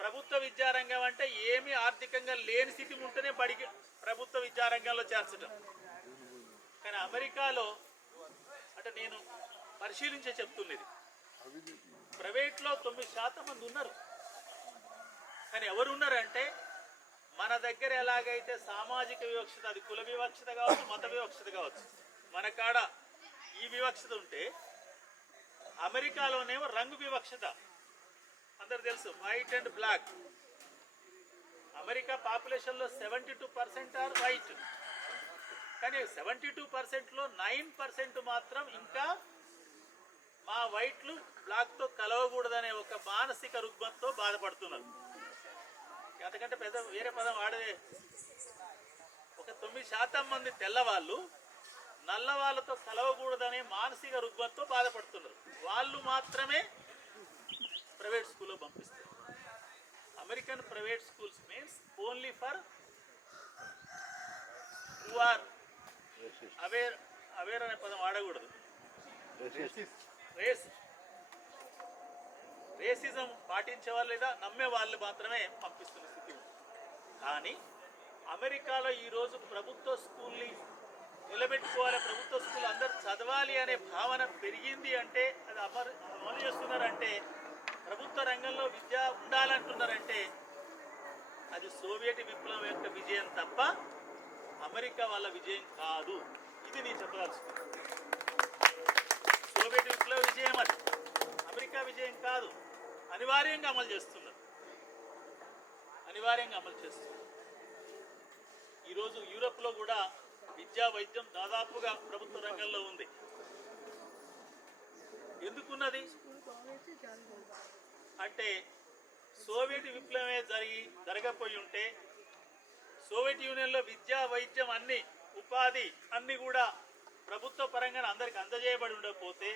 ప్రభుత్వ విద్యారంగం అంటే ఏమీ ఆర్థికంగా లేని స్థితి ఉంటేనే బడికి ప్రభుత్వ విద్యారంగంలో చేర్చడం. కానీ అమెరికాలో అంటే నేను పరిశీలించే చెప్తున్నది, ప్రైవేట్లో 9% మంది ఉన్నారు. కానీ ఎవరు ఉన్నారంటే మన దగ్గర ఎలాగైతే సామాజిక వివక్షత, అది కుల వివక్షత కావచ్చు, మత వివక్షత కావచ్చు, మన కాడ ఈ వివక్షత ఉంటే అమెరికాలోనేమో రంగు వివక్షత. అందరు తెలుసు, వైట్ అండ్ బ్లాక్. అమెరికా పాపులేషన్లో 72% ఆర్ వైట్. కానీ 72%లో 9% మాత్రం ఇంకా మా వైట్లు బ్లాక్తో కలవకూడదనే ఒక మానసిక రుగ్మతతో బాధపడుతున్నారు. అంతకంటే పెద్ద వేరే పదం వాడే. ఒక 9% మంది తెల్లవాళ్ళు నల్లవాళ్ళతో కలవకూడదనే మానసిక రుగ్మతతో బాధపడుతున్నారు. వాళ్ళు మాత్రమే ప్రైవేట్ స్కూల్లో పంపిస్తారు. American private schools means only for who are aware అనే పదం వాడకూడదు. రేసిజం పాటించే వాళ్ళు లేదా నమ్మే వాళ్ళు మాత్రమే పంపిస్తున్న స్థితి ఉంది. కానీ అమెరికాలో ఈరోజు ప్రభుత్వ స్కూల్ని నిలబెట్టుకోవాలి, ప్రభుత్వ స్కూల్ అందరు చదవాలి అనే భావన పెరిగింది అంటే, అది అమలు చేస్తున్నారంటే, ప్రభుత్వ రంగంలో విద్య ఉండాలంటున్నారంటే అది సోవియట్ విప్లవం యొక్క విజయం తప్ప అమెరికా వాళ్ళ విజయం కాదు. ఇది నేను చెప్పదలుచుకున్నాను. సోవియట్ విప్లవ విజయం అది, అమెరికా విజయం కాదు. అనివార్యంగా అమలు చేస్తున్నారు. ఈరోజు యూరోప్లో కూడా విద్యా వైద్యం దాదాపుగా ప్రభుత్వ రంగంలో ఉంది. ఎందుకున్నది అంటే సోవియట్ విప్లవమే జరగపోయి ఉంటే, సోవియట్ యూనియన్లో విద్యా వైద్యం అన్ని ఉపాధి అన్ని కూడా ప్రభుత్వ పరంగా అందరికి అందజేయబడి ఉండకపోతే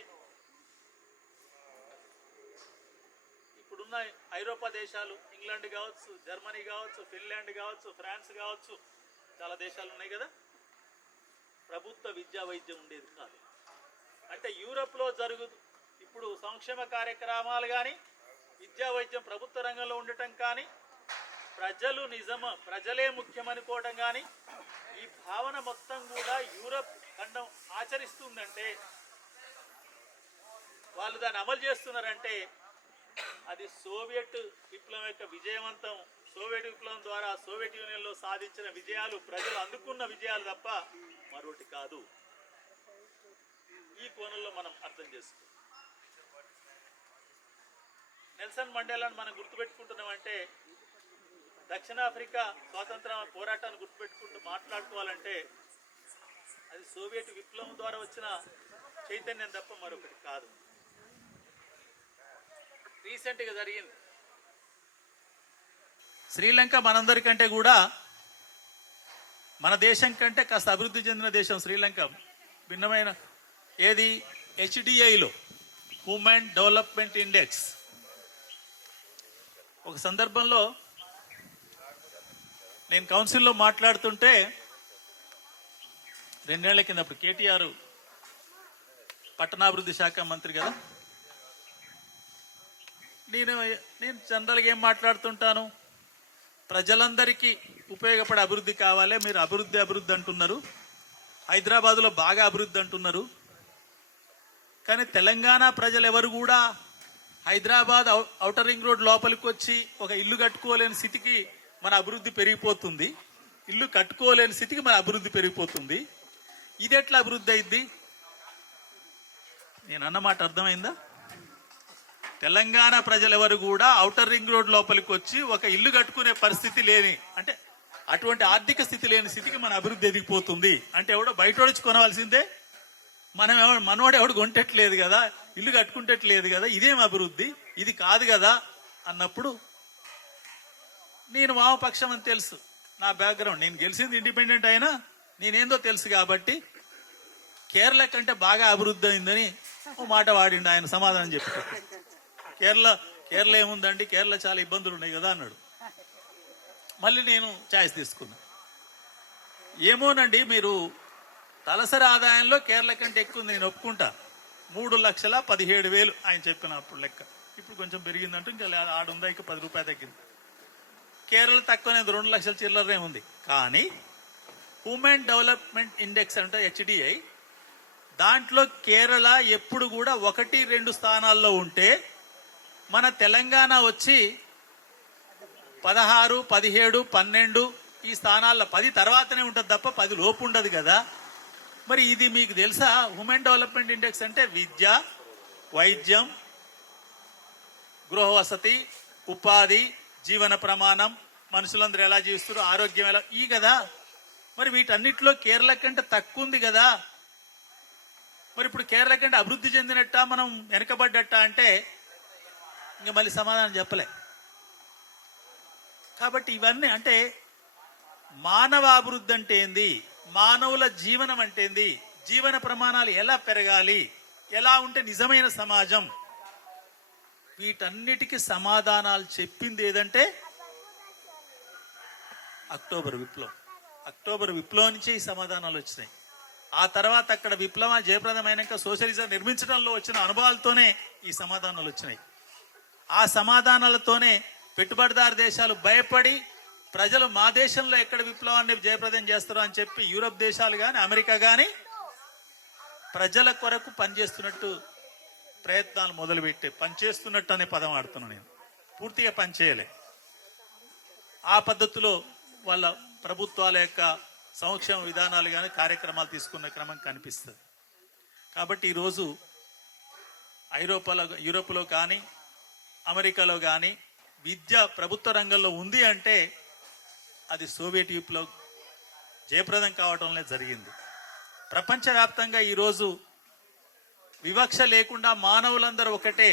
ఇప్పుడున్న ఐరోపా దేశాలు, ఇంగ్లాండ్ కావచ్చు, జర్మనీ కావచ్చు, ఫిన్లాండ్ కావచ్చు, ఫ్రాన్స్ కావచ్చు, చాలా దేశాలు ఉన్నాయి కదా, ప్రభుత్వ విద్యా వైద్యం ఉండేది కాదు. అంటే యూరోప్లో ఇప్పుడు సంక్షేమ కార్యక్రమాలు కానీ, విద్యా వైద్యం ప్రభుత్వ రంగంలో ఉండటం కానీ, ప్రజలే ముఖ్యమనుకోవడం కానీ, ఈ భావన మొత్తం కూడా యూరప్ ఖండం ఆచరిస్తుందంటే, వాళ్ళు దాన్ని అమలు చేస్తున్నారంటే అది సోవియట్ విప్లవం యొక్క విజయవంతం. సోవియట్ విప్లవం ద్వారా సోవియట్ యూనియన్లో సాధించిన విజయాలు, ప్రజలు అందుకున్న విజయాలు తప్ప మరొకటి కాదు. ఈ కోణంలో మనం అర్థం చేసుకోవాలి. నెల్సన్ మండేలాను మనం గుర్తుపెట్టుకుంటున్నామంటే, దక్షిణాఫ్రికా స్వాతంత్ర పోరాటాన్ని గుర్తుపెట్టుకుంటూ మాట్లాడుకోవాలంటే అది సోవియట్ విప్లవం ద్వారా వచ్చిన చైతన్యం తప్ప మరొకటి కాదు. రీసెంట్గా జరిగింది శ్రీలంక మనందరికంటే కూడా, మన దేశం కంటే కాస్త అభివృద్ధి చెందిన దేశం శ్రీలంక. భిన్నమైన ఏది HDIలో హ్యూమన్ డెవలప్మెంట్ ఇండెక్స్. ఒక సందర్భంలో నేను కౌన్సిల్లో మాట్లాడుతుంటే 2 ఏళ్ల కింద, అప్పుడు కేటీఆర్ పట్టణాభివృద్ధి శాఖ మంత్రి కదా, నేను జనరల్గా ఏం మాట్లాడుతుంటాను, ప్రజలందరికీ ఉపయోగపడే అభివృద్ధి కావాలి, మీరు అభివృద్ధి అంటున్నారు, హైదరాబాదులో బాగా అభివృద్ధి అంటున్నారు, కానీ తెలంగాణ ప్రజలు ఎవరు కూడా హైదరాబాద్ ఔటర్ రింగ్ రోడ్ లోపలికి వచ్చి ఒక ఇల్లు కట్టుకోలేని స్థితికి మన అభివృద్ధి పెరిగిపోతుంది, ఇల్లు కట్టుకోలేని స్థితికి మన అభివృద్ధి పెరిగిపోతుంది. ఇది ఎట్లా అభివృద్ధి అయింది? నేను అన్నమాట అర్థమైందా? తెలంగాణ ప్రజలు ఎవరు కూడా ఔటర్ రింగ్ రోడ్ లోపలికి వచ్చి ఒక ఇల్లు కట్టుకునే పరిస్థితి లేని, అంటే అటువంటి ఆర్థిక స్థితి లేని స్థితికి మన అభివృద్ధి ఎదిగిపోతుంది. అంటే ఎవడో బయట వచ్చి కొనవలసిందే, మనోడు ఎవడు కొంటట్లేదు కదా, ఇల్లు కట్టుకుంటట్లేదు కదా, ఇదేం అభివృద్ధి, ఇది కాదు కదా అన్నప్పుడు, నేను వామపక్షం అని తెలుసు, నా బ్యాక్గ్రౌండ్, నేను గెలిచింది ఇండిపెండెంట్ అయినా నేనేందో తెలుసు కాబట్టి కేరళ కంటే బాగా అభివృద్ధి అయిందని ఓ మాట వాడిండు ఆయన, సమాధానం చెప్పేటప్పుడు. కేరళ ఏముందండి, కేరళ చాలా ఇబ్బందులు ఉన్నాయి కదా అన్నాడు. మళ్ళీ నేను ఛాయిస్ తీసుకున్నా, ఏమోనండి మీరు తలసరి ఆదాయంలో కేరళ కంటే ఎక్కువ ఉంది, నేను ఒప్పుకుంటా. 3,17,000 ఆయన చెప్పినప్పుడు లెక్క. ఇప్పుడు కొంచెం పెరిగిందంటూ ఇంకా ఆడుందా, ఇంకా 10 రూపాయలు తగ్గింది. కేరళ తక్కువనే 2 లక్షల చిల్లరే ఉంది. కానీ హ్యూమన్ డెవలప్మెంట్ ఇండెక్స్ అంటే HDI, దాంట్లో కేరళ ఎప్పుడు కూడా 1-2 స్థానాల్లో ఉంటే, మన తెలంగాణ వచ్చి 16, 17, 12 ఈ స్థానాల్లో 10 తర్వాతనే ఉంటుంది తప్ప 10 లోపు ఉండదు కదా. మరి ఇది మీకు తెలుసా? హ్యూమన్ డెవలప్మెంట్ ఇండెక్స్ అంటే విద్య, వైద్యం, గృహ వసతి, ఉపాధి, జీవన ప్రమాణం, మనుషులందరూ ఎలా జీవిస్తారు, ఆరోగ్యం ఎలా, ఈ కదా. మరి వీటన్నిటిలో కేరళ కంటే తక్కువ ఉంది కదా. మరి ఇప్పుడు కేరళ కంటే అభివృద్ధి చెందినట్ట, మనం వెనకబడ్డట్ట అంటే ఇంకా మళ్ళీ సమాధానం చెప్పలే. కాబట్టి ఇవన్నీ అంటే మానవ అభివృద్ధి అంటే ఏంది, మానవుల జీవనం అంటే ఏంది, జీవన ప్రమాణాలు ఎలా పెరగాలి, ఎలా ఉంటే నిజమైన సమాజం, వీటన్నిటికీ సమాధానాలు చెప్పింది ఏదంటే అక్టోబర్ విప్లవం. అక్టోబర్ విప్లవం నుంచే ఈ సమాధానాలు వచ్చినాయి. ఆ తర్వాత అక్కడ విప్లవం జయప్రదమైనాక సోషలిజం నిర్మించడంలో వచ్చిన అనుభవాలతోనే ఈ సమాధానాలు వచ్చినాయి. ఆ సమాధానాలతోనే పెట్టుబడిదారు దేశాలు భయపడి, ప్రజలు మా దేశంలో ఎక్కడ విప్లవాన్ని జయప్రదం చేస్తారో అని చెప్పి యూరప్ దేశాలు కానీ అమెరికా కానీ ప్రజల కొరకు పనిచేస్తున్నట్టు ప్రయత్నాలు మొదలుపెట్టే, పనిచేస్తున్నట్టు అనే పదం ఆడుతున్నాను నేను, పూర్తిగా పనిచేయలే. ఆ పద్ధతిలో వాళ్ళ ప్రభుత్వాల యొక్క సంక్షేమ విధానాలు కానీ కార్యక్రమాలు తీసుకున్న క్రమం కనిపిస్తుంది. కాబట్టి ఈరోజు యూరోప్లో కానీ అమెరికాలో కానీ విద్య ప్రభుత్వ రంగంలో ఉంది అంటే అది సోవియట్ విప్లవం జయప్రదం కావటంలో జరిగింది. ప్రపంచవ్యాప్తంగా ఈరోజు వివక్ష లేకుండా మానవులందరూ ఒకటే,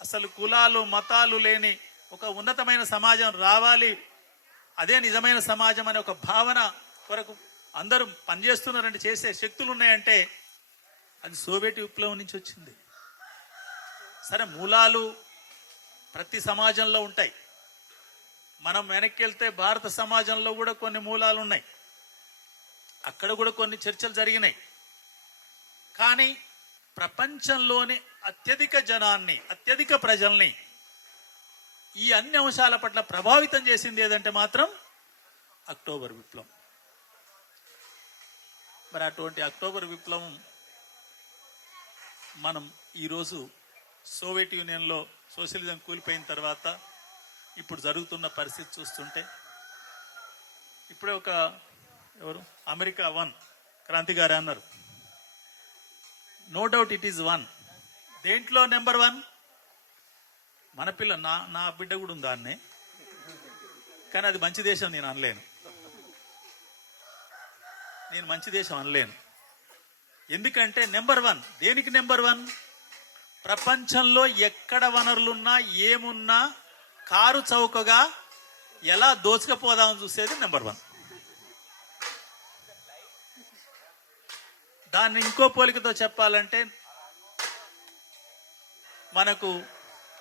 అసలు కులాలు మతాలు లేని ఒక ఉన్నతమైన సమాజం రావాలి, అదే నిజమైన సమాజం అనే ఒక భావన కొరకు అందరూ పనిచేస్తున్నారంటే, చేసే శక్తులు ఉన్నాయంటే అది సోవియట్ విప్లవం నుంచి వచ్చింది. సరే మూలాలు ప్రతి సమాజంలో ఉంటాయి. మనం వెనక్కి వెళ్తే భారత సమాజంలో కూడా కొన్ని మూలాలు ఉన్నాయి, అక్కడ కూడా కొన్ని చర్చలు జరిగినాయి. కానీ ప్రపంచంలోని అత్యధిక జనాన్ని, అత్యధిక ప్రజల్ని ఈ అన్ని అంశాల పట్ల ప్రభావితం చేసింది ఏదంటే మాత్రం అక్టోబర్ విప్లవం. మరి అటువంటి అక్టోబర్ విప్లవం మనం ఈరోజు సోవియట్ యూనియన్లో సోషలిజం కూలిపోయిన తర్వాత ఇప్పుడు జరుగుతున్న పరిస్థితి చూస్తుంటే, ఇప్పుడే ఎవరు అమెరికా 1 క్రాంతి గారు అన్నారు, నో డౌట్ ఇట్ ఈజ్ 1. దేంట్లో నెంబర్ 1? మన పిల్ల, నా బిడ్డ కూడా ఉంది దాన్నే. కానీ అది మంచి దేశం నేను అనలేను, నేను మంచి దేశం అనలేను. ఎందుకంటే నెంబర్ 1. దేనికి నెంబర్ 1? ప్రపంచంలో ఎక్కడ వనరులున్నా ఏమున్నా కారు చౌకగా ఎలా దోచుకపోదామని చూసేది నెంబర్ 1. దాన్ని ఇంకో పోలికతో చెప్పాలంటే, మనకు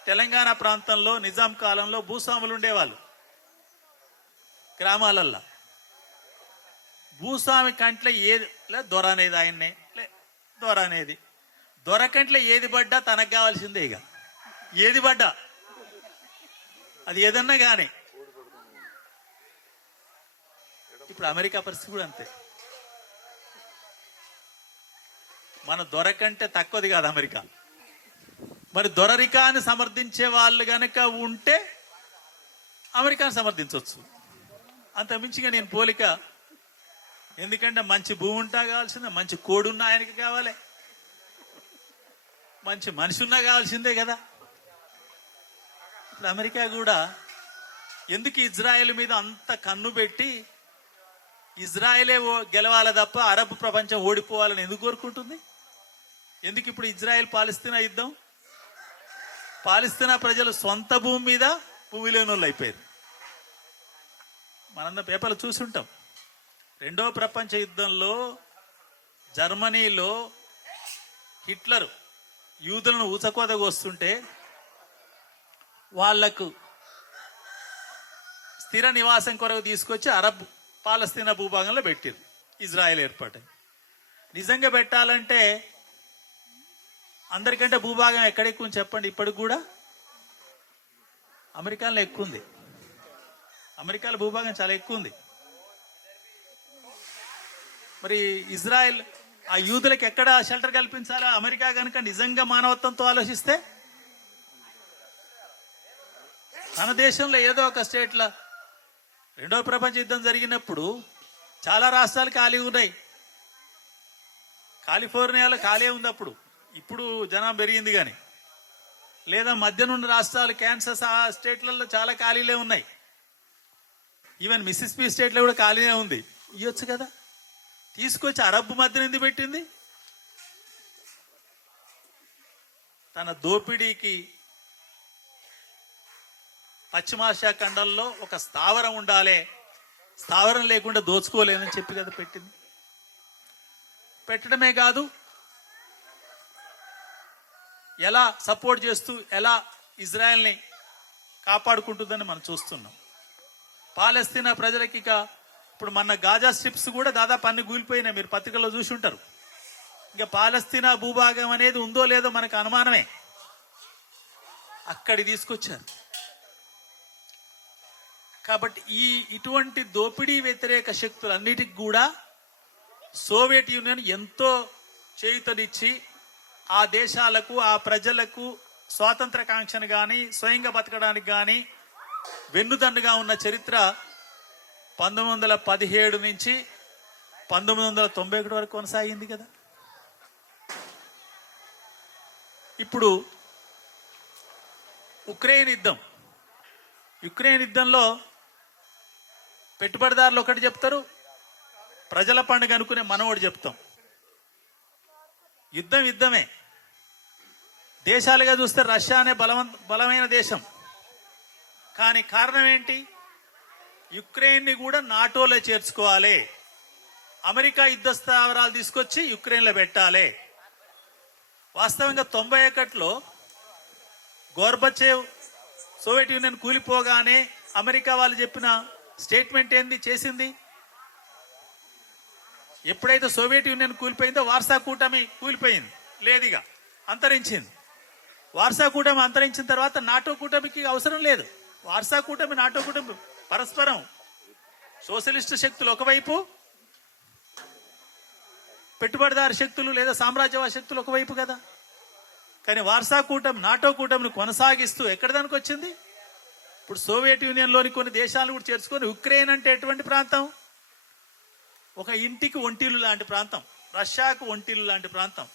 తెలంగాణ ప్రాంతంలో నిజాం కాలంలో భూస్వాములు ఉండేవాళ్ళు గ్రామాలల్లో. భూస్వామి కంట్ల ఏది దొర అనేది, ఆయన్నే దొర అనేది, దొర కంట్ల ఏది పడ్డా తనకు కావాల్సిందే. ఇక ఏది పడ్డా, అది ఏదన్నా కానీ. ఇప్పుడు అమెరికా పరిస్థితి కూడా అంతే. మన దొర కంటే తక్కువది కాదు అమెరికా. మరి దొరరికాన్ని సమర్థించే వాళ్ళు గనక ఉంటే అమెరికాను సమర్థించవచ్చు. అంత మించిగా నేను పోలిక. ఎందుకంటే మంచి భూమి ఉంటా కావాల్సిందే, మంచి కోడి ఉన్నా ఆయనకి కావాలి, మంచి మనిషి ఉన్నా కావాల్సిందే కదా. ఇప్పుడు అమెరికా కూడా ఎందుకు ఇజ్రాయెల్ మీద అంత కన్ను పెట్టి ఇజ్రాయెలే గెలవాలి తప్ప అరబ్ ప్రపంచం ఓడిపోవాలని ఎందుకు కోరుకుంటుంది? ఎందుకు ఇప్పుడు ఇజ్రాయెల్ పాలస్తీనా యుద్ధం? పాలస్తీనా ప్రజలు సొంత భూమి మీద భూమి లేని వాళ్ళు అయిపోయారు. మనందరం పేపర్లు చూసుంటాం. 2వ ప్రపంచ యుద్ధంలో జర్మనీలో హిట్లర్ యూదులను ఊచకోతగా వస్తుంటే వాళ్లకు స్థిర నివాసం కొరకు తీసుకొచ్చి అరబ్ పాలస్తీనా భూభాగంలో పెట్టారు. ఇజ్రాయెల్ ఏర్పాటు. నిజంగా పెట్టాలంటే అందరికంటే భూభాగం ఎక్కడ ఎక్కువ చెప్పండి? ఇప్పటికి కూడా అమెరికాలో ఎక్కువ ఉంది. అమెరికాలో భూభాగం చాలా ఎక్కువ ఉంది. మరి ఇజ్రాయెల్ ఆ యూదులకు ఎక్కడ షెల్టర్ కల్పించాలా? అమెరికా కనుక నిజంగా మానవత్వంతో ఆలోచిస్తే తన దేశంలో ఏదో ఒక స్టేట్లో 2వ ప్రపంచ యుద్ధం జరిగినప్పుడు చాలా రాష్ట్రాలు ఖాళీ ఉన్నాయి. కాలిఫోర్నియాలో ఖాళీ ఉంది అప్పుడు. ఇప్పుడు జనం పెరిగింది కానీ, లేదా మధ్యనున్న రాష్ట్రాలు క్యాన్సస్ ఆ స్టేట్లలో చాలా ఖాళీలే ఉన్నాయి. ఈవెన్ మిసిసిపి స్టేట్లో కూడా ఖాళీనే ఉంది. ఇవ్వచ్చు కదా. తీసుకొచ్చి అరబ్ మధ్యన ఎందుకు పెట్టింది? తన దోపిడీకి పశ్చిమాసియా ఖండంలో ఒక స్థావరం ఉండాలి, స్థావరం లేకుండా దోచుకోలేదని చెప్పి కదా పెట్టింది. పెట్టడమే కాదు, ఎలా సపోర్ట్ చేస్తూ ఎలా ఇజ్రాయెల్ని కాపాడుకుంటుందని మనం చూస్తున్నాం. పాలస్తీనా ప్రజలకి ఇక ఇప్పుడు మన గాజా స్ట్రిప్స్ కూడా దాదాపు అన్ని కూలిపోయినాయి. మీరు పత్రికల్లో చూసి ఉంటారు. ఇంకా పాలస్తీనా భూభాగం అనేది ఉందో లేదో మనకు అనుమానమే. అక్కడి తీసుకొచ్చారు. కాబట్టి ఇటువంటి దోపిడీ వ్యతిరేక శక్తులన్నిటికి కూడా సోవియట్ యూనియన్ ఎంతో చేయూతనిచ్చి ఆ దేశాలకు, ఆ ప్రజలకు స్వాతంత్ర కాంక్షను కానీ స్వయంగా బతకడానికి కానీ వెన్నుదన్నుగా ఉన్న చరిత్ర 1917 నుంచి 1991 వరకు కొనసాగింది కదా. ఇప్పుడు ఉక్రెయిన్ యుద్ధంలో పెట్టుబడిదారులు ఒకటి చెప్తారు, ప్రజల పండుగ అనుకునే మనం ఒకటి చెప్తాం. యుద్ధమే. దేశాలుగా చూస్తే రష్యా అనే బలమైన దేశం. కానీ కారణం ఏంటి? యుక్రెయిన్ని కూడా నాటోలో చేర్చుకోవాలి, అమెరికా యుద్ధ స్థావరాలు తీసుకొచ్చి యుక్రెయిన్లో పెట్టాలి. వాస్తవంగా 91లో గోర్బచేవ్ సోవియట్ యూనియన్ కూలిపోగానే అమెరికా వాళ్ళు చెప్పిన స్టేట్మెంట్ ఏంది చేసింది? ఎప్పుడైతే సోవియట్ యూనియన్ కూలిపోయిందో వార్సా కూటమి కూలిపోయింది, లేదిగా అంతరించింది. వార్సా కూటమి అంతరించిన తర్వాత నాటో కూటమికి అవసరం లేదు. వార్సా కూటమి నాటో కూటమి పరస్పరం సోషలిస్టు శక్తులు ఒకవైపు, పెట్టుబడిదారు శక్తులు లేదా సామ్రాజ్యవాద శక్తులు ఒకవైపు కదా. కానీ వార్సా కూటమి నాటో కూటమిని కొనసాగిస్తూ ఎక్కడి దానికి వచ్చింది? ఇప్పుడు సోవియట్ యూనియన్లోని కొన్ని దేశాలు కూడా చేర్చుకొని ఉక్రెయిన్ అంటే ఎటువంటి ప్రాంతం? ఒక ఇంటికి ఒంటిల్లు లాంటి ప్రాంతం, రష్యాకు ఒంటిల్లు లాంటి ప్రాంతం.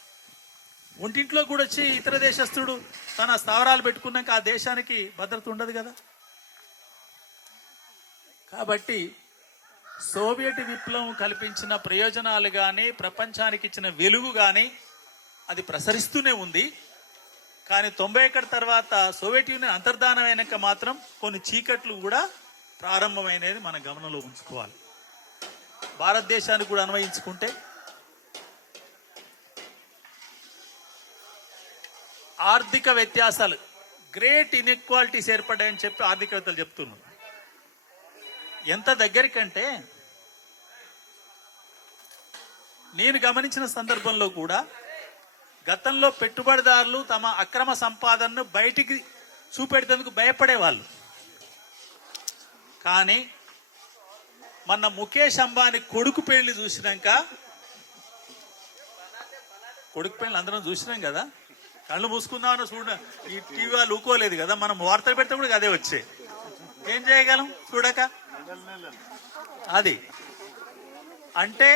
ఒంటింట్లో కూడా వచ్చి ఇతర దేశస్థుడు తన స్థావరాలు పెట్టుకున్నాక ఆ దేశానికి భద్రత ఉండదు కదా. కాబట్టి సోవియట్ విప్లవం కల్పించిన ప్రయోజనాలు కానీ, ప్రపంచానికి ఇచ్చిన వెలుగు కానీ అది ప్రసరిస్తూనే ఉంది. కానీ 91 తర్వాత సోవియట్ యూనియన్ అంతర్ధానం అయినాక మాత్రం కొన్ని చీకట్లు కూడా ప్రారంభమైనది మన గమనంలో ఉంచుకోవాలి. భారతదేశానికి కూడా అన్వయించుకుంటే ఆర్థిక వ్యత్యాసాలు, గ్రేట్ ఇన్ఈక్వాలిటీస్ ఏర్పడ్డాయని చెప్పి ఆర్థికవేత్తలు చెప్తున్నారు. ఎంత దగ్గరికంటే నేను గమనించిన సందర్భంలో కూడా గతంలో పెట్టుబడిదారులు తమ అక్రమ సంపాదనను బయటికి చూపెట్టేందుకు భయపడేవాళ్ళు. కానీ మొన్న ముఖేష్ అంబానీ కొడుకు పెళ్లి చూసినాక, కొడుకు పెళ్లి అందరం చూసినాం కదా, కళ్ళు మూసుకుందామని చూడ ఈ టీవీ వాళ్ళు ఊకోలేదు కదా, మనం వార్తలు పెడితే కూడా అదే వచ్చే. ఏం చేయగలం చూడక? అది అంటే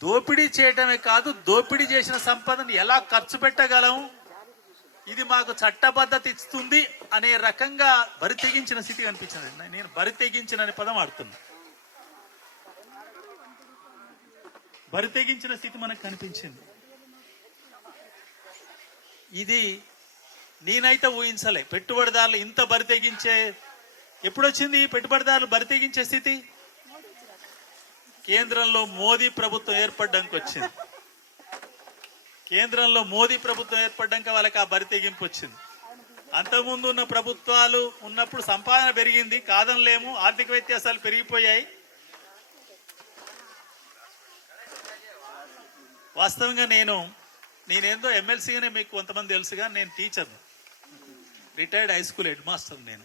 దోపిడీ చేయటమే కాదు, దోపిడీ చేసిన సంపదను ఎలా ఖర్చు పెట్టగలం, ఇది మాకు చట్టబద్ధత ఇస్తుంది అనే రకంగా బరి తెగించిన స్థితి కనిపించింది. నేను బరి తెగించిన అనే పదం ఆడుతున్నా. బరి తెగించిన స్థితి మనకు కనిపించింది. ఇది నేనైతే ఊహించలే. పెట్టుబడిదారులు ఇంత బరి తెగించే ఎప్పుడొచ్చింది? పెట్టుబడిదారులు బరి తెగించే స్థితి కేంద్రంలో మోదీ ప్రభుత్వం ఏర్పడడానికి వచ్చింది. కేంద్రంలో మోదీ ప్రభుత్వం ఏర్పడ్డాక వాళ్ళకి ఆ బరి తెగింపు వచ్చింది. అంతకుముందు ఉన్న ప్రభుత్వాలు ఉన్నప్పుడు సంపాదన పెరిగింది, కాదనలేము, ఆర్థిక వ్యత్యాసాలు పెరిగిపోయాయి. వాస్తవంగా నేనేందో ఎమ్మెల్సీగానే మీకు కొంతమంది తెలుసుగా, నేను టీచర్ను, retired high school headmaster. నేను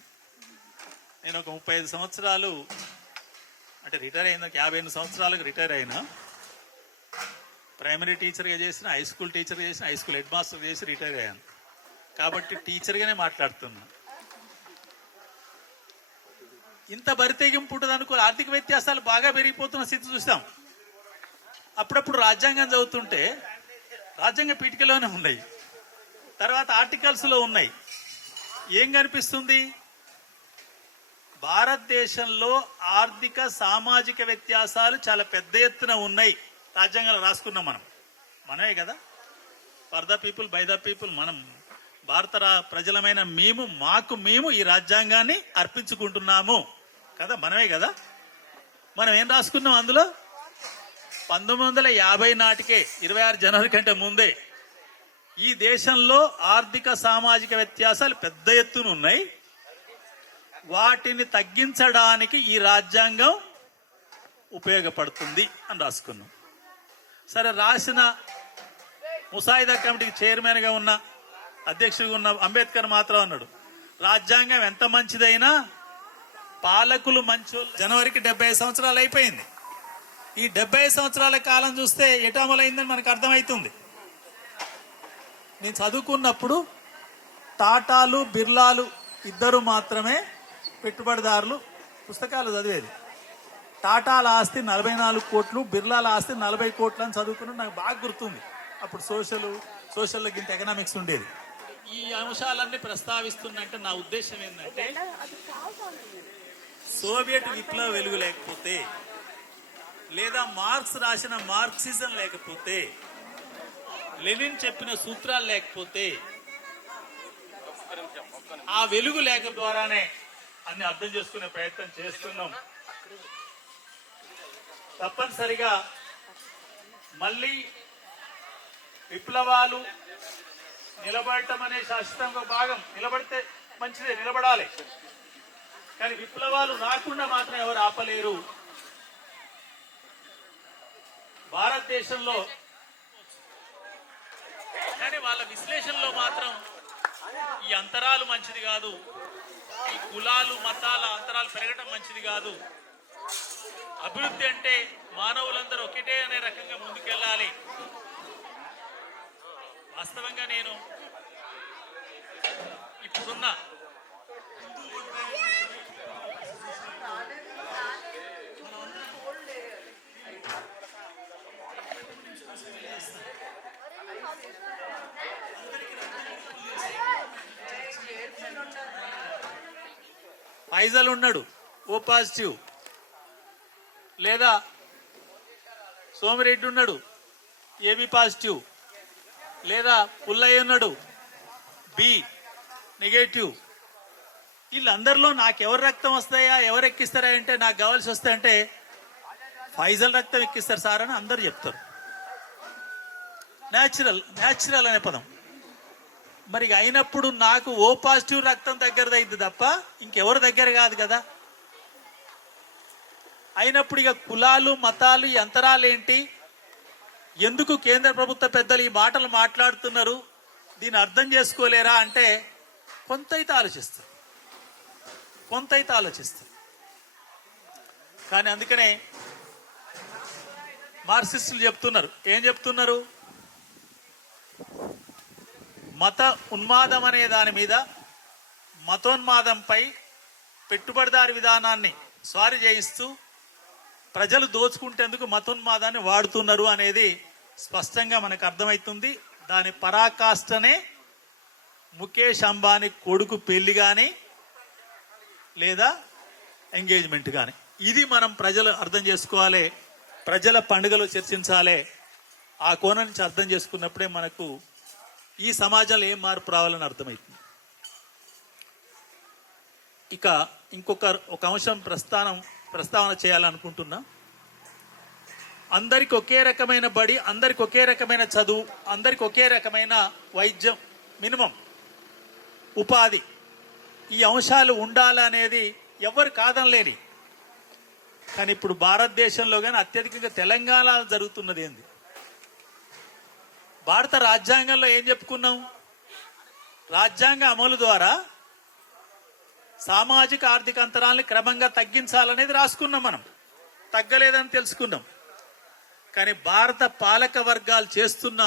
ఒక 35 సంవత్సరాలు అంటే రిటైర్ అయిన 58 సంవత్సరాలకు రిటైర్ అయినా. ప్రైమరీ టీచర్గా చేసిన, హై స్కూల్ టీచర్గా చేసిన, హై స్కూల్ హెడ్ మాస్టర్ చేసి రిటైర్ అయ్యాను. కాబట్టి టీచర్గానే మాట్లాడుతున్నా. ఇంత బరితెగింపు ఉంటుంది అనుకో. ఆర్థిక వ్యత్యాసాలు బాగా పెరిగిపోతున్న స్థితి చూస్తాం. అప్పుడప్పుడు రాజ్యాంగం చదువుతుంటే రాజ్యాంగ పీఠికలోనే ఉన్నాయి, తర్వాత ఆర్టికల్స్లో ఉన్నాయి. ఏం కనిపిస్తుంది? భారతదేశంలో ఆర్థిక సామాజిక వ్యత్యాసాలు చాలా పెద్ద ఎత్తున ఉన్నాయి. రాజ్యాంగంలో రాసుకున్నాం మనమే కదా. For the people, by the people. మనం భారత ప్రజలమైన మేము ఈ రాజ్యాంగాన్ని అర్పించుకుంటున్నాము కదా, మనమే కదా. మనం ఏం రాసుకున్నాం అందులో? 1950 నాటికే 26 జనవరి కంటే ముందే ఈ దేశంలో ఆర్థిక సామాజిక వ్యత్యాసాలు పెద్ద ఎత్తున ఉన్నాయి, వాటిని తగ్గించడానికి ఈ రాజ్యాంగం ఉపయోగపడుతుంది అని రాసుకున్నాం. సరే, రాసిన ముసాయిదా కమిటీకి చైర్మన్గా ఉన్న, అధ్యక్షుడిగా ఉన్న అంబేద్కర్ మాత్రం అన్నాడు, రాజ్యాంగం ఎంత మంచిదైనా పాలకులు మంచోళ్ళు. జనవరికి 75 సంవత్సరాలు అయిపోయింది. ఈ 75 సంవత్సరాల కాలం చూస్తే ఎటామలైందని మనకు అర్థమవుతుంది. నేను చదువుకున్నప్పుడు టాటాలు, బిర్లాలు ఇద్దరు మాత్రమే పెట్టుబడిదారులు పుస్తకాలు చదివేది. టాటాల ఆస్తి 44 కోట్లు, బిర్లాల ఆస్తి 40 కోట్లు అని చదువుకున్నది నాకు బాగా గుర్తుంది. అప్పుడు సోషల్లో ఇంత ఎకనామిక్స్ ఉండేది. ఈ అంశాలన్నీ ప్రస్తావిస్తున్నంటే నా ఉద్దేశం ఏంటంటే, సోవియట్ విప్లవ వెలుగు లేకపోతే, లేదా మార్క్స్ రాసిన మార్క్సిజం లేకపోతే, లెనిన్ చెప్పిన సూత్రాలు లేకపోతే, ఆ వెలుగు లేక ద్వారానే అన్ని అర్థం చేసుకునే ప్రయత్నం చేస్తున్నాం. తప్పనిసరిగా మళ్ళీ విప్లవాలు నిలబడటం అనే శాశ్వతంగా భాగం. నిలబడితే మంచిదే, నిలబడాలి. కానీ విప్లవాలు రాకుండా మాత్రం ఎవరు ఆపలేరు. భారతదేశంలో కానీ వాళ్ళ విశ్లేషణలో మాత్రం ఈ అంతరాలు మంచిది కాదు, ఈ కులాలు మతాల అంతరాలు పెరగటం మంచిది కాదు, అభివృద్ధి అంటే మానవులందరూ ఒకటే అనే రకంగా ముందుకెళ్ళాలి. వాస్తవంగా నేను ఇప్పుడున్న ఫైజల్ ఉన్నాడు ఓ పాజిటివ్, లేదా సోమిరెడ్డి ఉన్నాడు ఏబి పాజిటివ్, లేదా పుల్లయ్య ఉన్నాడు బి నెగటివ్. వీళ్ళందరిలో నాకు ఎవరు రక్తం వస్తాయా, ఎవరు ఎక్కిస్తారా అంటే నాకు కావాల్సి వస్తాయంటే ఫైజల్ రక్తం ఎక్కిస్తారు సార్ అని అందరు చెప్తారు. న్యాచురల్ అనే పదం. మరి అయినప్పుడు నాకు ఓ పాజిటివ్ రక్తం దగ్గరది అయింది తప్ప ఇంకెవరు దగ్గర కాదు కదా. అయినప్పుడు ఇక కులాలు మతాలు ఈ అంతరాలు ఏంటి, ఎందుకు కేంద్ర ప్రభుత్వ పెద్దలు ఈ మాటలు మాట్లాడుతున్నారు, దీన్ని అర్థం చేసుకోలేరా అంటే కొంతైతే ఆలోచిస్తారు. కానీ అందుకనే మార్క్సిస్టులు చెప్తున్నారు, ఏం చెప్తున్నారు, మత ఉన్మాదం అనే దాని మీద, మతోన్మాదంపై పెట్టుబడిదారి విధానాన్ని స్వారీ చేయిస్తూ ప్రజలు దోచుకుంటేందుకు మతోన్మాదాన్ని వాడుతున్నారు అనేది స్పష్టంగా మనకు అర్థమవుతుంది. దాని పరాకాష్ఠనే ముఖేష్ అంబానీ కొడుకు పెళ్లి కానీ లేదా ఎంగేజ్మెంట్ కానీ. ఇది మనం ప్రజలు అర్థం చేసుకోవాలి, ప్రజల పండుగలో చర్చించాలి. ఆ కోణం నుంచి అర్థం చేసుకున్నప్పుడే మనకు ఈ సమాజంలో ఏం మార్పు రావాలని అర్థమవుతుంది. ఇక ఒక అంశం ప్రస్తావన చేయాలనుకుంటున్నా. అందరికి ఒకే రకమైన బడి, అందరికి ఒకే రకమైన చదువు, అందరికి ఒకే రకమైన వైద్యం, మినిమం ఉపాధి, ఈ అంశాలు ఉండాలనేది ఎవరు కాదనలేని. కానీ ఇప్పుడు భారతదేశంలో కానీ అత్యధికంగా తెలంగాణలో జరుగుతున్నది ఏంది, భారత రాజ్యాంగంలో ఏం చెప్పుకున్నాం, రాజ్యాంగ అమలు ద్వారా సామాజిక ఆర్థిక అంతరాలని క్రమంగా తగ్గించాలనేది రాసుకున్నాం. మనం తగ్గలేదని తెలుసుకున్నాం. కానీ భారత పాలక వర్గాలు చేస్తున్న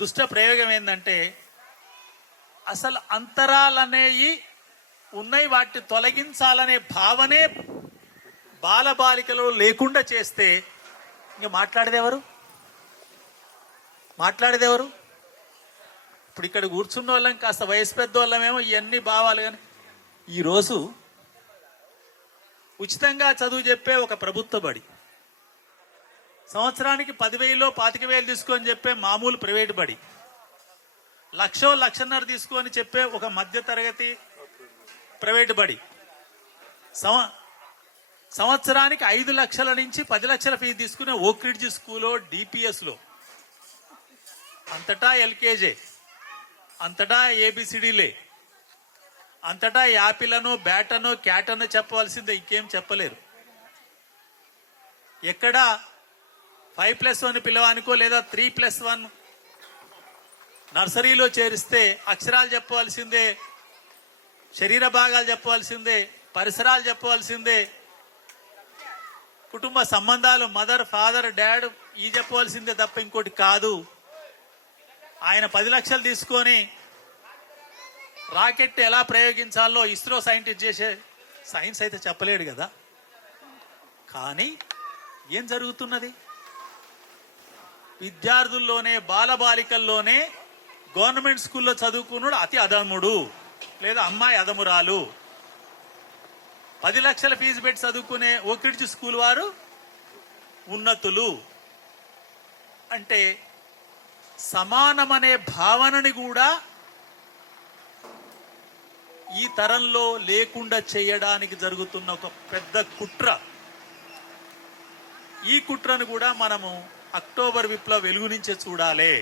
దుష్ట ప్రయోగం ఏంటంటే అసలు అంతరాలనేవి ఉన్నాయి, వాటిని తొలగించాలనే భావనే బాలబాలికలో లేకుండా చేస్తే ఇంకా మాట్లాడేదెవరు? ఇప్పుడు ఇక్కడ కూర్చున్న వాళ్ళం కాస్త వయసు పెద్ద వాళ్ళమేమో ఇవన్నీ భావాలు. కానీ ఈరోజు ఉచితంగా చదువు చెప్పే ఒక ప్రభుత్వ బడి, సంవత్సరానికి 10,000 25,000 తీసుకొని చెప్పే మామూలు ప్రైవేట్ బడి, 1,00,000 తీసుకొని చెప్పే ఒక మధ్య తరగతి ప్రైవేట్ బడి, సంవత్సరానికి 5 లక్షల నుంచి 10 లక్షల ఫీజు తీసుకునే ఓక్రిడ్జ్ స్కూలో, డిపిఎస్లో, అంతటా ఎల్కేజీ, అంతటా ఏబిసిడీలే, అంతటా యాపిల్ అనో బ్యాట్ అనో క్యాట్ అనో చెప్పవలసిందే, ఇంకేం చెప్పలేరు. ఎక్కడ 5+1 పిల్లవానికో లేదా 3+1 నర్సరీలో చేరిస్తే అక్షరాలు చెప్పవలసిందే, శరీర భాగాలు చెప్పవలసిందే, పరిసరాలు చెప్పవలసిందే, కుటుంబ సంబంధాలు మదర్ ఫాదర్ డాడ్ ఈ చెప్పవలసిందే తప్ప ఇంకోటి కాదు. ఆయన 10 లక్షలు తీసుకొని రాకెట్ ఎలా ప్రయోగించాలో ఇస్రో సైంటిస్ట్ చేసే సైన్స్ అయితే చెప్పలేడు కదా. కానీ ఏం జరుగుతున్నది, విద్యార్థుల్లోనే బాలబాలికల్లోనే గవర్నమెంట్ స్కూల్లో చదువుకున్నాడు అతి అధముడు లేదా అమ్మాయి అధమురాలు, 10 లక్షల ఫీజు పెట్టి చదువుకునే ఓక్రిడ్జ్ స్కూల్ వారు ఉన్నతులు. అంటే సమానమనే భావనని కూడా ఈ తరంలో లేకుండా చేయడానికి జరుగుతున్న ఒక పెద్ద కుట్ర. ఈ కుట్రను కూడా మనము అక్టోబర్ విప్లవ వెలుగు నుంచే చూడాలి.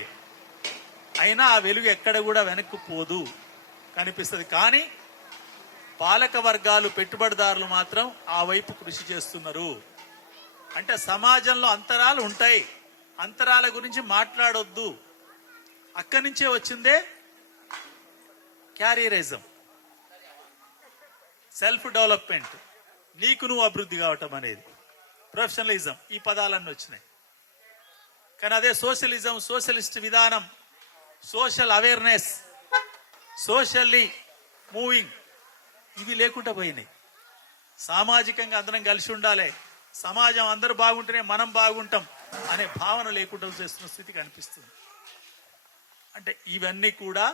అయినా ఆ వెలుగు ఎక్కడ కూడా వెనక్కి పోదు. కనిపిస్తుంది. కానీ పాలక వర్గాలు, పెట్టుబడిదారులు మాత్రం ఆ వైపు కృషి చేస్తున్నారు. అంటే సమాజంలో అంతరాలు ఉంటాయి, అంతరాల గురించి మాట్లాడొద్దు. అక్కడి నుంచే వచ్చిందే క్యారియరిజం, సెల్ఫ్ డెవలప్మెంట్, నీకు నువ్వు అభివృద్ధి కావటం అనేది, ప్రొఫెషనలిజం, ఈ పదాలన్నీ వచ్చినాయి. కానీ అదే సోషలిజం, సోషలిస్ట్ విధానం, సోషల్ అవేర్నెస్, సోషల్లీ మూవింగ్, ఇవి లేకుండా పోయినాయి. సామాజికంగా అందరం కలిసి ఉండాలి, సమాజం అందరూ బాగుంటేనే మనం బాగుంటాం అనే భావన లేకుండా చేస్తున్న స్థితి కనిపిస్తుంది. అంటే ఇవన్నీ కూడా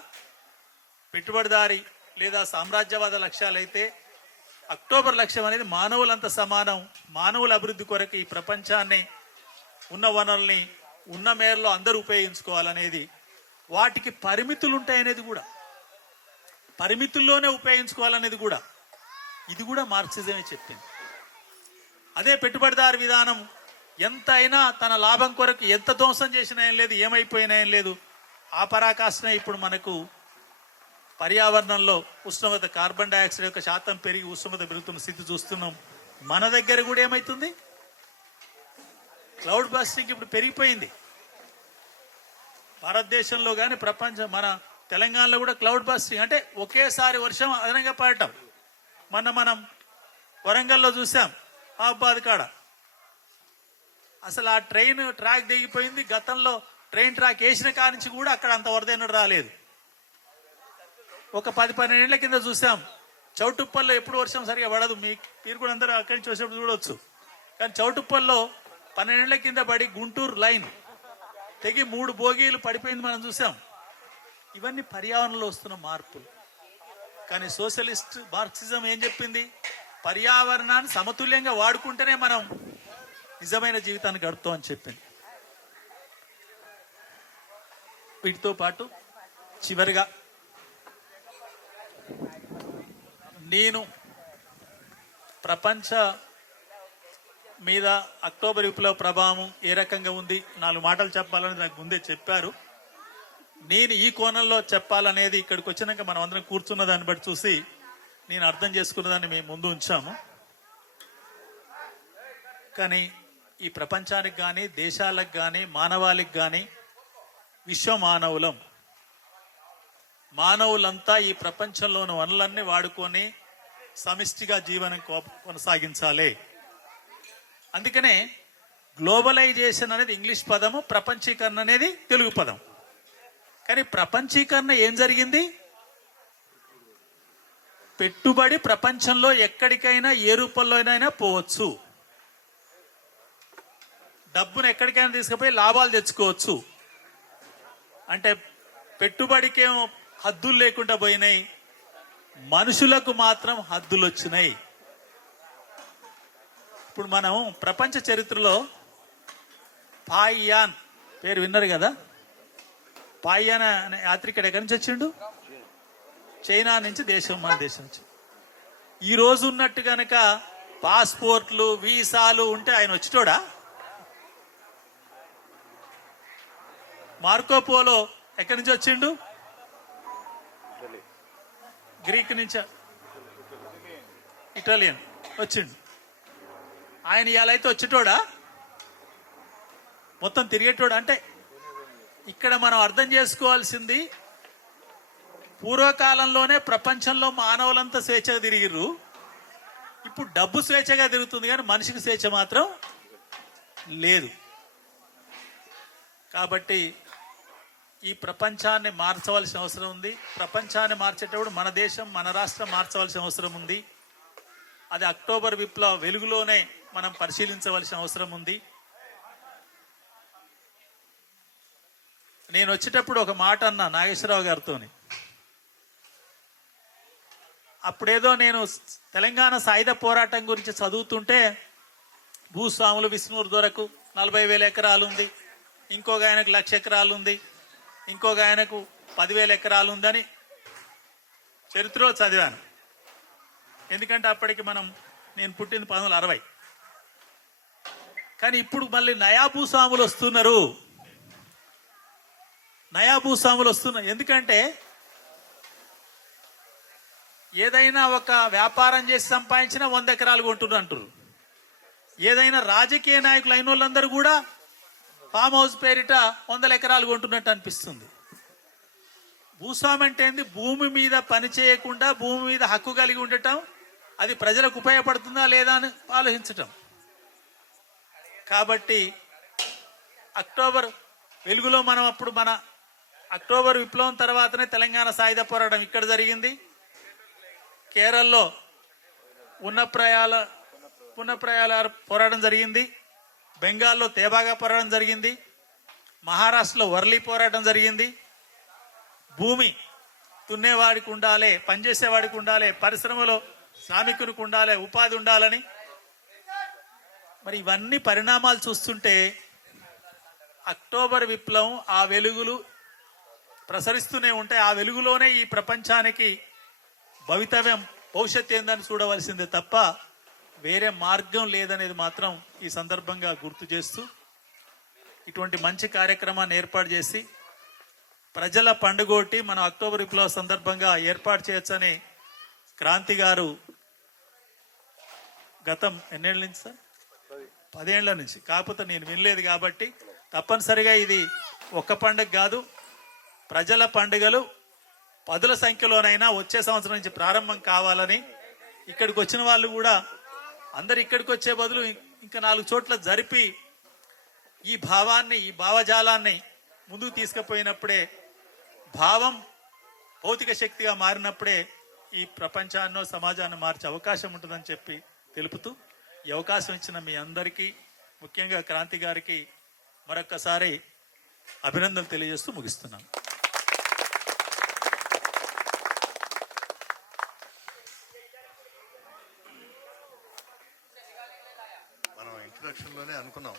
పెట్టుబడిదారి లేదా సామ్రాజ్యవాద లక్ష్యాలైతే అక్టోబర్ లక్ష్యం అనేది మానవులంత సమానం, మానవుల అభివృద్ధి కొరకు ఈ ప్రపంచాన్ని, ఉన్న వనరుల్ని ఉన్న మేరలో అందరూ ఉపయోగించుకోవాలనేది, వాటికి పరిమితులు ఉంటాయనేది కూడా, పరిమితుల్లోనే ఉపయోగించుకోవాలనేది కూడా, ఇది కూడా మార్క్సిజమే చెప్పింది. అదే పెట్టుబడిదారి విధానం ఎంత అయినా తన లాభం కొరకు ఎంత ధ్వంసం చేసినా ఏం లేదు, ఏమైపోయినా ఏం లేదు, ఆ పరాకాష్ఠనే ఇప్పుడు మనకు పర్యావరణంలో ఉష్ణోగ్రత, కార్బన్ డైఆక్సైడ్ యొక్క శాతం పెరిగి ఉష్ణోగ్రత పెరుగుతున్న స్థితి చూస్తున్నాం. మన దగ్గర కూడా ఏమవుతుంది, క్లౌడ్ బస్టింగ్ ఇప్పుడు పెరిగిపోయింది. భారతదేశంలో కానీ ప్రపంచం, మన తెలంగాణలో కూడా క్లౌడ్ బస్టింగ్ అంటే ఒకేసారి వర్షం అదనంగా పడటం. మనం వరంగల్లో చూసాం, మహబాద్ కాడ అసలు ఆ ట్రైన్ ట్రాక్ దిగిపోయింది. గతంలో ట్రైన్ ట్రాక్ వేసిన కాడి నుంచి కూడా అక్కడ అంత వరద రాలేదు. ఒక 10-12 ఏళ్ల కింద చూసాం చౌటుప్పల్లో ఎప్పుడు వర్షం సరిగా పడదు, మీరు కూడా అందరూ అక్కడి నుంచి వచ్చినప్పుడు చూడవచ్చు. కానీ చౌటుప్పల్లో 12 ఏళ్ల కింద పడి గుంటూరు లైన్ తెగి 3 బోగీలు పడిపోయింది, మనం చూసాం. ఇవన్నీ పర్యావరణంలో వస్తున్న మార్పులు. కానీ సోషలిస్ట్ మార్క్సిజం ఏం చెప్పింది, పర్యావరణాన్ని సమతుల్యంగా వాడుకుంటేనే మనం నిజమైన జీవితాన్ని గడుపుతాం అని చెప్పింది. వీటితో పాటు చివరిగా నేను ప్రపంచ మీద అక్టోబర్ విప్లవ ప్రభావం ఏ రకంగా ఉంది 4 మాటలు చెప్పాలని నాకు ముందే చెప్పారు. నేను ఈ కోణంలో చెప్పాలనేది ఇక్కడికి వచ్చినాక మనం అందరం కూర్చున్న దాన్ని బట్టి చూసి నేను అర్థం చేసుకున్న దాన్ని మేము ముందు ఉంచాము. కానీ ఈ ప్రపంచానికి కానీ, దేశాలకు కానీ, మానవాళికి కానీ, విశ్వ మానవులం, మానవులంతా ఈ ప్రపంచంలోని వనరులన్నీ వాడుకొని సమిష్టిగా జీవనం కొనసాగించాలి. అందుకనే గ్లోబలైజేషన్ అనేది ఇంగ్లీష్ పదము, ప్రపంచీకరణ అనేది తెలుగు పదం. కానీ ప్రపంచీకరణ ఏం జరిగింది, పెట్టుబడి ప్రపంచంలో ఎక్కడికైనా ఏ రూపంలోనైనా పోవచ్చు, డబ్బును ఎక్కడికైనా తీసుకుపోయి లాభాలు తెచ్చుకోవచ్చు. అంటే పెట్టుబడికేమో హద్దులు లేకుండా పోయినాయి, మనుషులకు మాత్రం హద్దులు వచ్చినాయి. ఇప్పుడు మనం ప్రపంచ చరిత్రలో పాయియాన్ పేరు విన్నారు కదా. పాయియాన్ అనే యాత్రికుడు ఎక్కడి నుంచి వచ్చిండు, చైనా నుంచి, మన దేశం నుంచి. ఈ రోజు ఉన్నట్టు గనక పాస్పోర్ట్లు, వీసాలు ఉంటే ఆయన వచ్చేటోడా? మార్కోపోలో ఎక్కడి నుంచి వచ్చిండు, గ్రీక్ నుంచి, ఇటాలియన్ వచ్చిండు. ఆయన ఇవాళైతే వచ్చేటోడా, మొత్తం తిరిగేటోడా? అంటే ఇక్కడ మనం అర్థం చేసుకోవాల్సింది, పూర్వకాలంలోనే ప్రపంచంలో మానవులంతా స్వేచ్ఛగా తిరిగిర్రు. ఇప్పుడు డబ్బు స్వేచ్ఛగా తిరుగుతుంది కానీ మనిషికి స్వేచ్ఛ మాత్రం లేదు. కాబట్టి ఈ ప్రపంచాన్ని మార్చవలసిన అవసరం ఉంది. ప్రపంచాన్ని మార్చేటప్పుడు మన దేశం, మన రాష్ట్రం మార్చవలసిన అవసరం ఉంది. అది అక్టోబర్ విప్లవ వెలుగులోనే మనం పరిశీలించవలసిన అవసరం ఉంది. నేను వచ్చేటప్పుడు ఒక మాట అన్నా నాగేశ్వరరావు గారితో. అప్పుడేదో నేను తెలంగాణ సాయుధ పోరాటం గురించి చదువుతుంటే, భూస్వాములు విష్ణువు దొరకు 40,000 ఎకరాలు ఉంది, ఇంకొక ఆయనకు 1,00,000 ఎకరాలు ఉంది, ఇంకొక ఆయనకు 10,000 ఎకరాలు ఉందని చరిత్రలో చదివాను. ఎందుకంటే అప్పటికి నేను పుట్టింది 1960. కానీ ఇప్పుడు మళ్ళీ నయా భూస్వాములు వస్తున్నారు, నయా భూస్వాములు వస్తున్నారు. ఎందుకంటే ఏదైనా ఒక వ్యాపారం చేసి సంపాదించినా 100 ఎకరాలు కొంటున్నారు అంటారు. ఏదైనా రాజకీయ నాయకులు అయిన వాళ్ళందరూ కూడా ఫామ్ హౌస్ పేరిట 100 ఎకరాలు కొంటున్నట్టు అనిపిస్తుంది. భూస్వామి అంటే ఏంది? భూమి మీద పని చేయకుండా భూమి మీద హక్కు కలిగి ఉండటం, అది ప్రజలకు ఉపయోగపడుతుందా లేదా అని ఆలోచించటం. కాబట్టి అక్టోబర్ వెలుగులో మనం అప్పుడు మన అక్టోబర్ విప్లవం తర్వాతనే తెలంగాణ సాయుధ పోరాటం ఇక్కడ జరిగింది. కేరళలో పునఃప్రయాల పోరాటం జరిగింది. బెంగాల్లో తేబాగా పోరాటం జరిగింది. మహారాష్ట్రలో వర్లీ పోరాటం జరిగింది. భూమి తున్నేవాడికి ఉండాలి, పనిచేసేవాడికి ఉండాలి, పరిశ్రమలో శ్రామికునికి ఉండాలి, ఉపాధి ఉండాలని. మరి ఇవన్నీ పరిణామాలు చూస్తుంటే అక్టోబర్ విప్లవం ఆ వెలుగులు ప్రసరిస్తూనే ఉంటాయి. ఆ వెలుగులోనే ఈ ప్రపంచానికి భవిష్యత్ ఏందని చూడవలసిందే తప్ప వేరే మార్గం లేదనేది మాత్రం ఈ సందర్భంగా గుర్తు చేస్తూ, ఇటువంటి మంచి కార్యక్రమాన్ని ఏర్పాటు చేసి ప్రజల పండుగోటి మనం అక్టోబర్ విప్లవ సందర్భంగా ఏర్పాటు చేయొచ్చని క్రాంతి గారు గతం ఎన్నేళ్ళ నుంచి సార్? 10 ఏళ్ల నుంచి. కాకపోతే నేను వినలేదు కాబట్టి తప్పనిసరిగా ఇది ఒక్క పండుగ కాదు, ప్రజల పండుగలు 10ల సంఖ్యలోనైనా వచ్చే సంవత్సరం నుంచి ప్రారంభం కావాలని, ఇక్కడికి వచ్చిన వాళ్ళు కూడా అందరు ఇక్కడికి వచ్చే బదులు ఇంకా 4 చోట్ల జరిపి ఈ భావాన్ని, ఈ భావజాలాన్ని ముందుకు తీసుకుపోయినప్పుడే, భావం భౌతిక శక్తిగా మారినప్పుడే ఈ ప్రపంచాన్నో సమాజాన్ని మార్చే అవకాశం ఉంటుందని చెప్పి తెలుపుతూ, ఈ అవకాశం ఇచ్చిన మీ అందరికీ, ముఖ్యంగా క్రాంతి గారికి మరొక్కసారి అభినందనలు తెలియజేస్తూ ముగిస్తున్నాను. మనం ఇంట్రడక్షన్లోనే అనుకున్నాం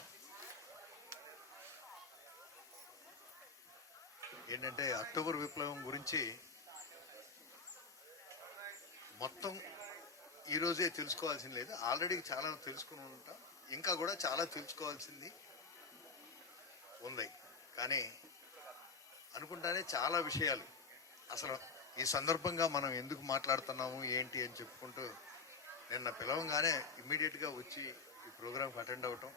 ఏంటంటే అక్టోబర్ విప్లవం గురించి మొత్తం ఈరోజే తెలుసుకోవాల్సింది లేదు, ఆల్రెడీ చాలా తెలుసుకుని ఉంటాం, ఇంకా కూడా చాలా తెలుసుకోవాల్సింది ఉంది. కానీ అనుకుంటానే చాలా విషయాలు అసలు ఈ సందర్భంగా మనం ఎందుకు మాట్లాడుతున్నాము ఏంటి అని చెప్పుకుంటూ నిన్న పిలవంగానే ఇమ్మీడియట్గా వచ్చి ఈ ప్రోగ్రాంకి అటెండ్ అవ్వటం,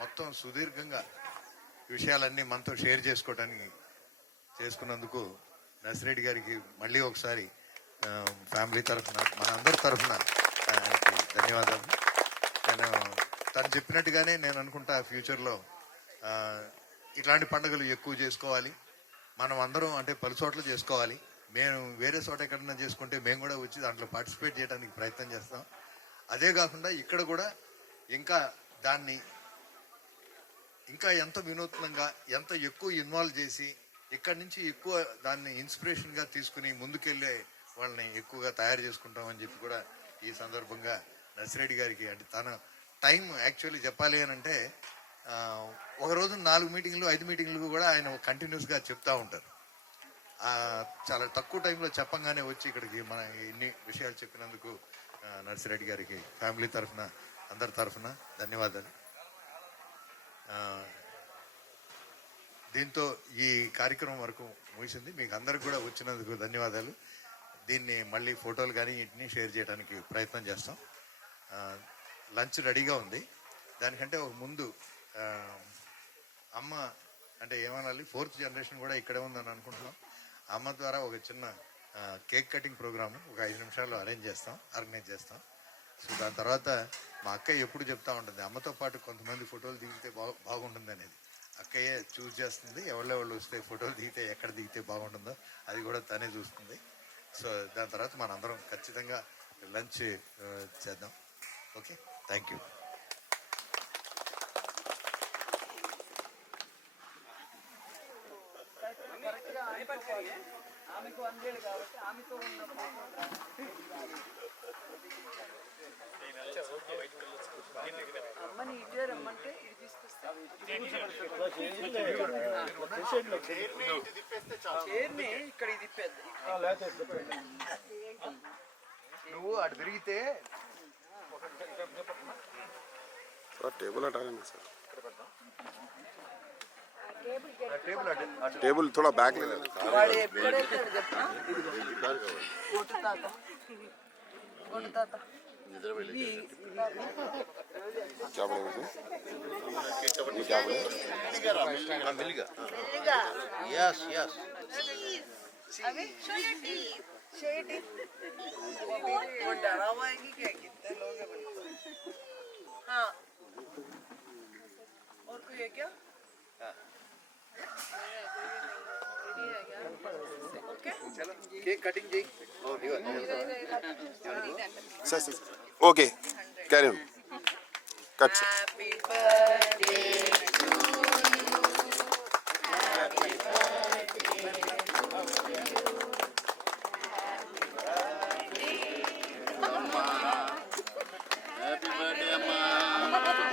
మొత్తం సుదీర్ఘంగా విషయాలన్నీ మనతో షేర్ చేసుకున్నందుకు నర్సిరెడ్డి గారికి మళ్ళీ ఒకసారి ఫ్యామిలీ తరఫున, మన అందరి తరఫున ధన్యవాదాలు. తను చెప్పినట్టుగానే నేను అనుకుంటా ఫ్యూచర్లో ఇట్లాంటి పండుగలు ఎక్కువ చేసుకోవాలి, మనం అందరం అంటే పలు చోట్ల చేసుకోవాలి. మేము వేరే చోట ఎక్కడన్నా చేసుకుంటే మేము కూడా వచ్చి దాంట్లో పార్టిసిపేట్ చేయడానికి ప్రయత్నం చేస్తాం. అదే కాకుండా ఇక్కడ కూడా ఇంకా దాన్ని ఇంకా ఎంత వినూత్నంగా, ఎంత ఎక్కువ ఇన్వాల్వ్ చేసి ఇక్కడి నుంచి ఎక్కువ దాన్ని ఇన్స్పిరేషన్గా తీసుకుని ముందుకెళ్ళే వాళ్ళని ఎక్కువగా తయారు చేసుకుంటామని చెప్పి కూడా ఈ సందర్భంగా నర్సిరెడ్డి గారికి, అంటే తన టైం యాక్చువల్లీ చెప్పాలి అని అంటే ఒకరోజు 4 మీటింగ్లు 5 మీటింగ్లు కూడా ఆయన కంటిన్యూస్గా చెప్తా ఉంటారు. చాలా తక్కువ టైంలో చెప్పంగానే వచ్చి ఇక్కడికి మన ఇన్ని విషయాలు చెప్పినందుకు నర్సిరెడ్డి గారికి ఫ్యామిలీ తరఫున, అందరి తరఫున ధన్యవాదాలు. దీంతో ఈ కార్యక్రమం వరకు ముగిసింది. మీకు అందరికి కూడా వచ్చినందుకు ధన్యవాదాలు. దీన్ని మళ్ళీ ఫోటోలు కానీ ఇంటిని షేర్ చేయడానికి ప్రయత్నం చేస్తాం. లంచ్ రెడీగా ఉంది. దానికంటే ఒక ముందు అమ్మ అంటే ఏమనాలి, 4th జనరేషన్ కూడా ఇక్కడే ఉందని అనుకుంటున్నాం. అమ్మ ద్వారా ఒక చిన్న కేక్ కటింగ్ ప్రోగ్రాము ఒక 5 నిమిషాల్లో ఆర్గనైజ్ చేస్తాం. సో దాని తర్వాత మా అక్కయ్య ఎప్పుడు చెప్తా ఉంటుంది, అమ్మతో పాటు కొంతమంది ఫోటోలు దిగితే బాగుంటుంది అనేది. అక్కయ్యే చూస్ చేస్తుంది, ఎవరెవళ్ళు వస్తే ఫోటోలు దిగితే ఎక్కడ దిగితే బాగుంటుందో అది కూడా తనే చూస్తుంది. సో దాని తర్వాత మనందరం ఖచ్చితంగా లంచ్ చేద్దాం. Okay, thank you. అమ్మని ఇదే రమ్మంటే ఇది తీసుకొస్తా. ఇక్కడ ఇది నువ్వు అటు తిరిగితే టేబుల్ అటాగండి సార్. टेबल थोड़ा बैक ले लेना వాడు ఎప్పుడు వెళ్తాడు చెప్పా గొట్టు తాత గొట్టు తాత क्या बोले ये क्या बोले మెల్లిగా यस यस अभी show your teeth वो डरा हुआ है कि क्या कितने लोग हैं बड़े हाँ और कोई है क्या ओके చలో కేక్ కటింగ్ చేయి sir sir okay carry on cut happy birthday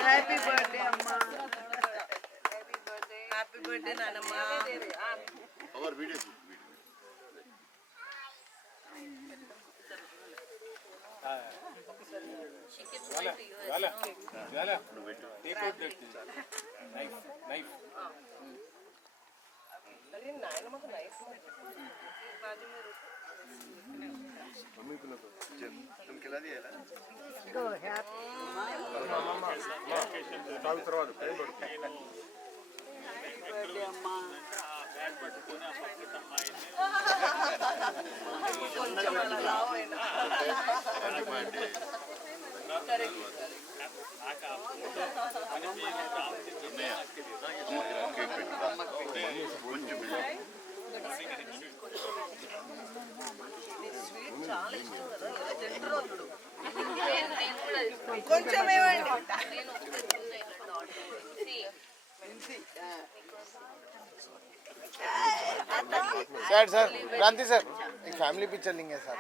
happy birthday अम्मा हैप्पी बर्थडे नानम्मा और वीडियो अरे नानम्मा को नाइफ बाजू में रुक तुम खिला दिया ना కొంచెం అలా లావు అయినా స్వీట్ చాలా ఇష్టం కదా ఇలా తింటారు అప్పుడు కొంచెం ఏమండి सर सर क्रांति सर एक फैमिली पिक्चर लेंगे सर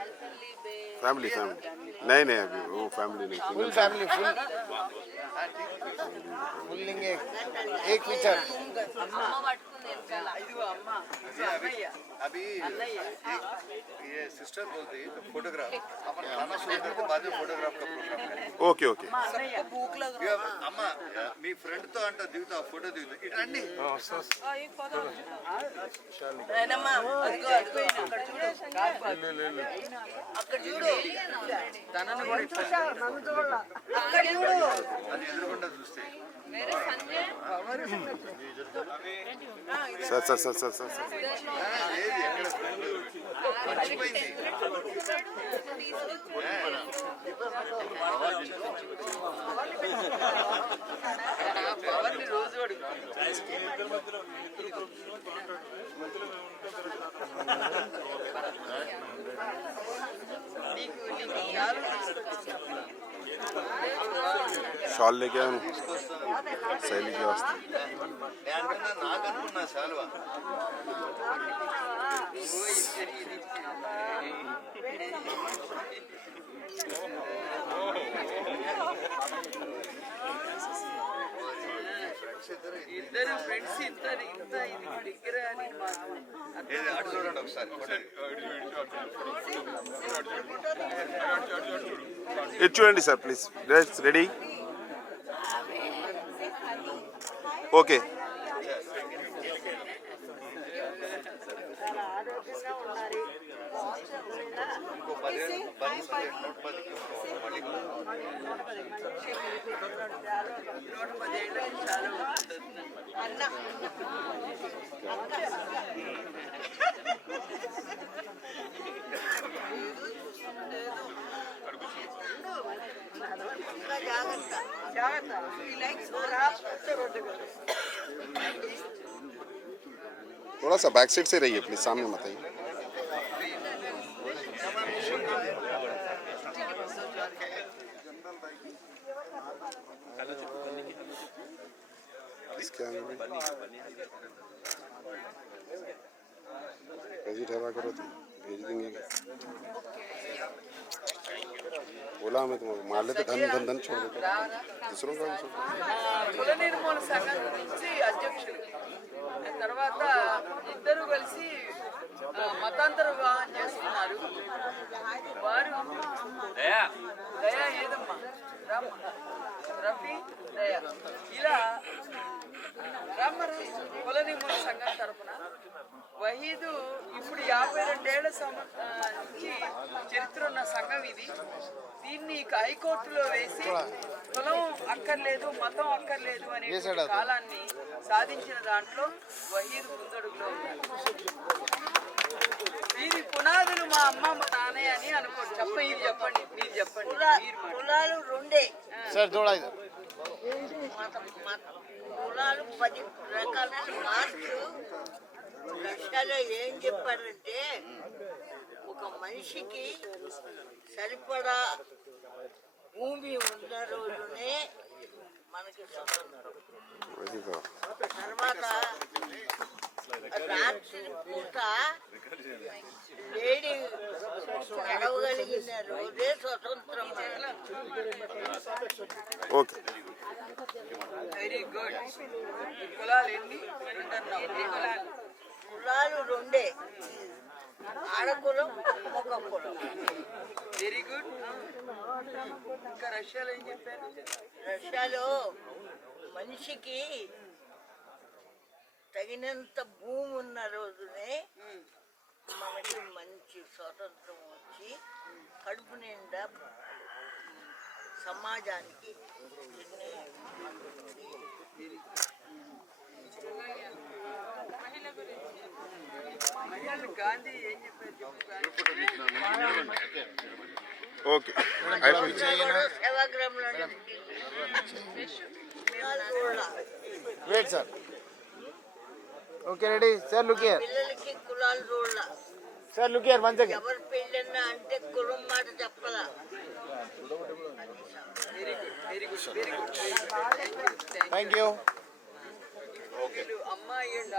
फैमिली फैमिली नहीं नहीं अभी वो फैमिली नहीं फुल फैमिली फुल लेंगे एक पिक्चर अभी ये सिस्टर बोलती है तो फोटोग्राफ अपन खाना शुरू करके बाद में फोटोग्राफ का प्रोग्राम करें ओके ओके सबको भूख लगा ఇక అమ్మ మీ ఫ్రెండ్ తో అంట దిగుతా ఫోటో దిగుతా ఇటు రండి నాయనమ్మా అదిగో అదిగో అక్కడ చూడు అక్కడ చూడు తనని కూడా నన్ను చూడాల అక్కడ చూడు అది ఎదురుకుండా చూస్తే sir sir sir sir sir sir ఏది ఎక్కడ ఫ్రెండ్ మర్చిపోయింది పవర్ని రోజు అడుగు शॉल लेके आया सहेली के वास्ते నేను నాకు అనుకున్నా శాలువా ఇద్దరు ఫ్రెండ్స్ ఇద్దరు ఇంత ఇది దగ్గర అని మాకు ఏది అటు చూడండి ఒకసారి इट చూడండి సార్ ప్లీజ్ రెడీ ఓకే ఇంకో 10 నోట్ 10 మళ్ళీ నూట 10 ఏళ్ళ చాలా అన్న జాగ్రత్త జాగ్రత్త ఈ లైక్స్ थोड़ा सा बैक साइड से रहिए प्लीज सामने मत आइए कैसी ठहरा करो तुम भेज देंगे बोला मैं तुम मार लेते धन धन धन छोड़ देते दूसरों का भी కుల నిర్మూలన సంఘం నుంచి అధ్యక్షుడు తర్వాత ఇద్దరు కలిసి మతాంతర వివాహం చేస్తున్నారు వారు దయా ఏదమ్మా రఫీ దయా ఇలా కుల ఇప్పుడు 52 ఏళ్ల నుంచి చరిత్ర ఉన్న సంఘం ఇది. దీన్ని హైకోర్టులో వేసి కులం అక్కర్లేదు, మతం అక్కర్లేదు అనే కాలాన్ని సాధించిన దాంట్లో వహీద్ ముందడుగులో ఉన్నారు. దీని పునాదులు మా అమ్మ మా నాన్నయ్య అని అనుకోండి. మీరు చెప్పండి. కులాలు రెండే सर थोड़ा इधर కులాలు 10 రకాల మార్క్స్. రష్యాలో ఏం చెప్పారంటే ఒక మనిషికి సరిపడా భూమి ఉన్న రోజునే మనకి స్వతంత్రం. वैसे तो తర్వాత రాత్రి పూట లేడీ నడవగలిగిన రోజే స్వతంత్రం. Okay very good. కులాలు ఎన్ని? కులాలు రెండే, ఆడకులం ఒక కులం. Very good. ఇంకా రష్యాలో ఏం చెప్పారు? రష్యాలో మనిషికి తగినంత భూమి ఉన్న రోజునే మనకి మంచి స్వాతంత్రం వచ్చి కడుపు నిండా సమాజానికి గాంధీ ఏం చెప్పారు? ओके సేవాగ్రామంలో wait sir okay ready sir look here పిల్లలకి కులాలు రోళ్ళ. सर लुक हियर 1 सेकंड ఎవరు పెళ్ళన్నా అంటే కులం మాట చెప్పలా. Very good. थैंक यू అమ్మాయి అండ్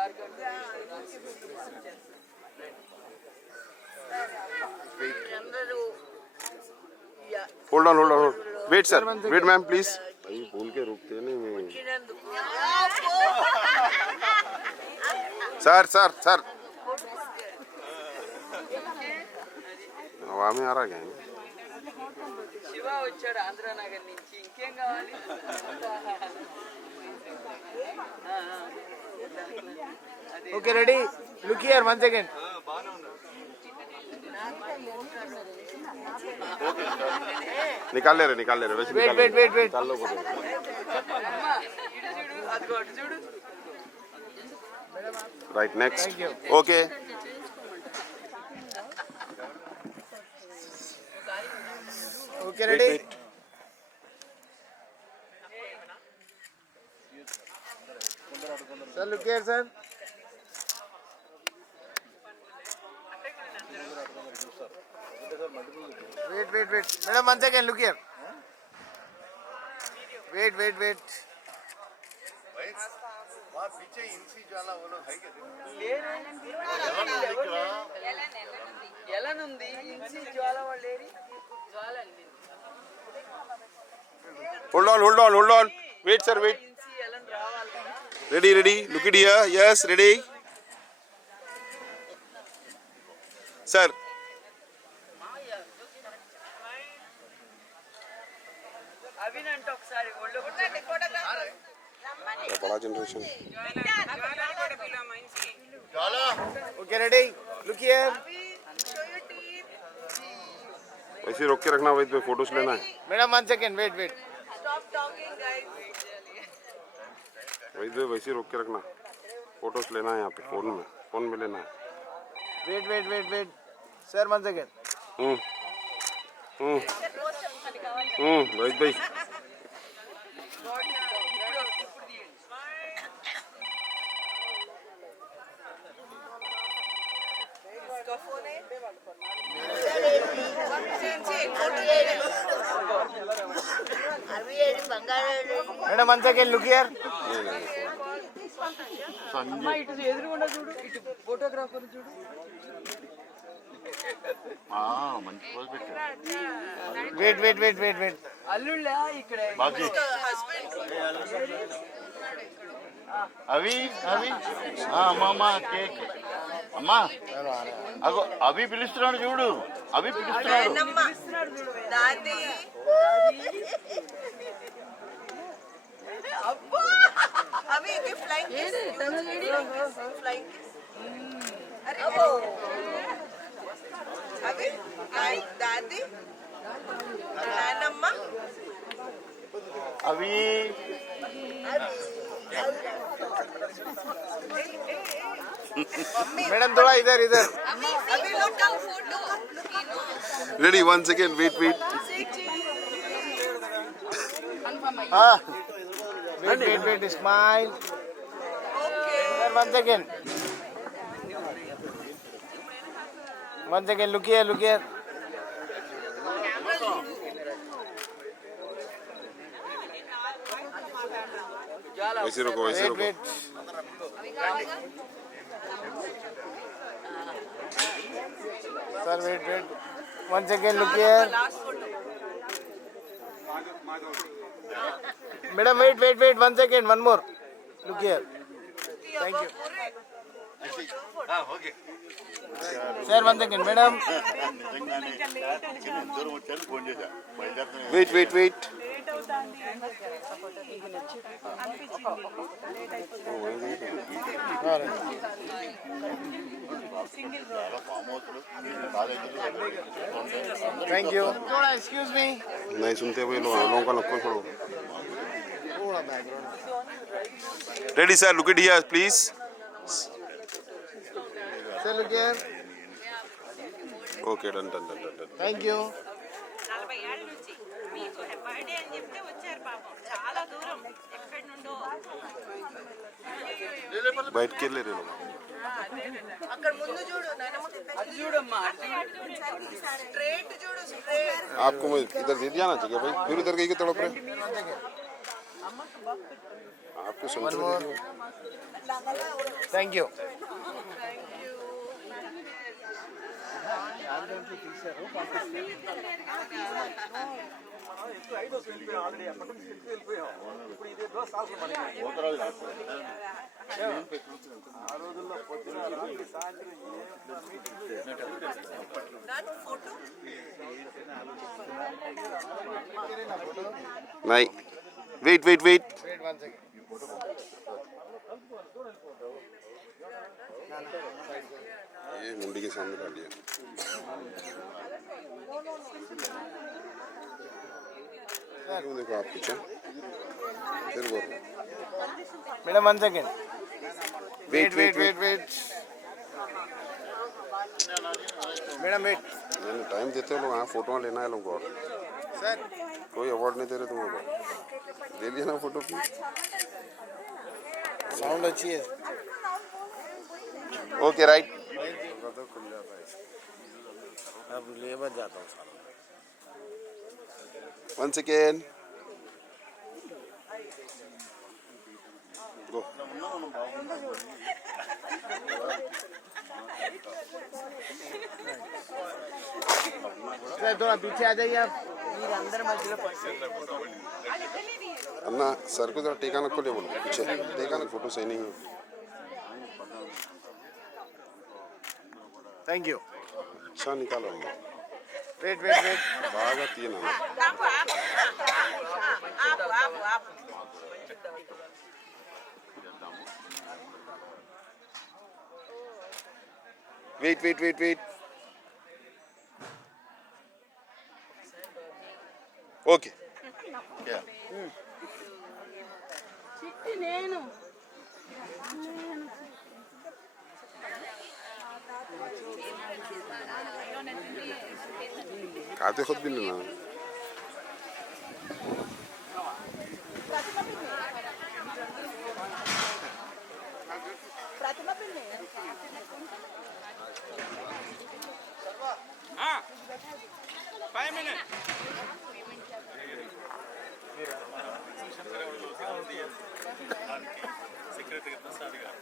అందరూ hold on wait sir wait ma'am please भाई बोल के रोकते नहीं मैं వచ్చినందుకు सर सर सर हवा में आ रहा क्या है? శివ వచ్చాడు ఆంధ్రానగర్ నుంచి. ఇంకేం కావాలి? Okay ready look here 1 second निकाल ले रहे वैसे वेट वेट वेट वेट निकाल लो बोलो। అమ్మా ఇటు చూడు, అదిగో అటు చూడు. Right next Thank you. Okay okay ready sir look here sir wait wait wait madam 1 second look here wait पीछे इनसी ज्वाला वो लोग है क्या? ఎలానుంది ఇన్సి జ్వాల వాళ్ళు ఏరి? Hold on wait sir wait ఇన్సి ఎలాని రావాలి కదా. Ready look it here yes ready sir అవినంటే ఒకసారి ఒళ్ళు बड़ा generation okay ready look here ऐसे रोक के रखना वैसे फोटोज लेना है madam 1 second wait stop talking guys. वैसे रोक के रखना फोटोज लेना है यहाँ पे फोन में लेना है वेट सर 1 सेकंड रोहित भाई అవి ఏరి బంగారు मैडम 1 सेकंड लुक हियर అమ్మా ఇటు ఎదురుగుండా చూడు, ఇటు ఫోటోగ్రాఫర్ చూడు. वेट అల్లుళ్ళా ఇక్కడ హస్బెండ్ అవి అమ్మా కేక్ అమ్మా అగో అవి పిలుస్తున్నాడు చూడు అవి పిలుస్తున్నాడు దాది అవి ఫ్లైంగ్ ఫ్లైంగ్ అవి దాది నానమ్మ అవి मैडम थोड़ा इधर इधर అవి లోటల్ photo ready one second wait wait हाँ wait wait wait smile okay sir one second look here वैसे रुको वैसे वेट रुको wait sir wait wait one second look here last photo madam wait wait wait one second one more look here thank you okay sir one second madam దూరం వచ్చాను ఫోన్ చేశా బయలుదేరుతున్నాను. Wait wait wait thank you थोड़ा एक्सक्यूज मी नहीं सुनते हुए लोगों का नक्कल छोड़ो थोड़ा background ready sir look it here please sir look here okay done done done done thank you 40 ఏళ్ల నుంచి మీకు బర్త్డే అని చెప్తే వచ్చారు పాపం చాలా దూరం ఎక్కడి నుండో बैठ के ले रहे लोग అక్కడ ముందు చూడు నాయనమ్మ చూడమ్మా స్ట్రైట్ చూడు స్ట్రైట్ आपको मैं इधर दे दिया ना चाहिए भाई फिर उधर गई के तड़प रहे आपको सेंटर दे दिया थैंक यू ఫోటో नहीं wait wait wait wait one second ये मुंडी के सामने डाल दिया क्यों देखो आप पीछे फिर वो madam one second wait wait wait wait madam wait नहीं टाइम देते हो लोग हाँ फोटो लेना है लोगों को सर कोई अवार्ड नहीं दे रहे तुम लोग ले लिया ना फोटो की साउंड अच्छी है ओके राइट अब ले मत जाता हूँ वन सेकेंड गो सर थोड़ा पीछे आ जाइए आप अंदर मत अन्ना सर को जरा टेका ना खोले बोलो पीछे टेका ना फोटो सही नहीं है थैंक यू अच्छा निकालो वेट वेट वेट बागा तीन है ఆపు wait wait wait wait okay నేను खाते खुद भी लेना సెక్రటరీ ప్రసాద్ గారు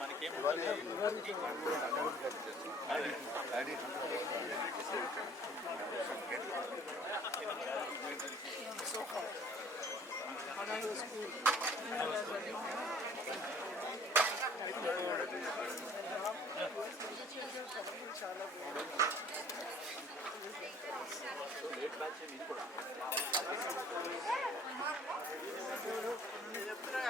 మనకేం నేను ఎప్పుడు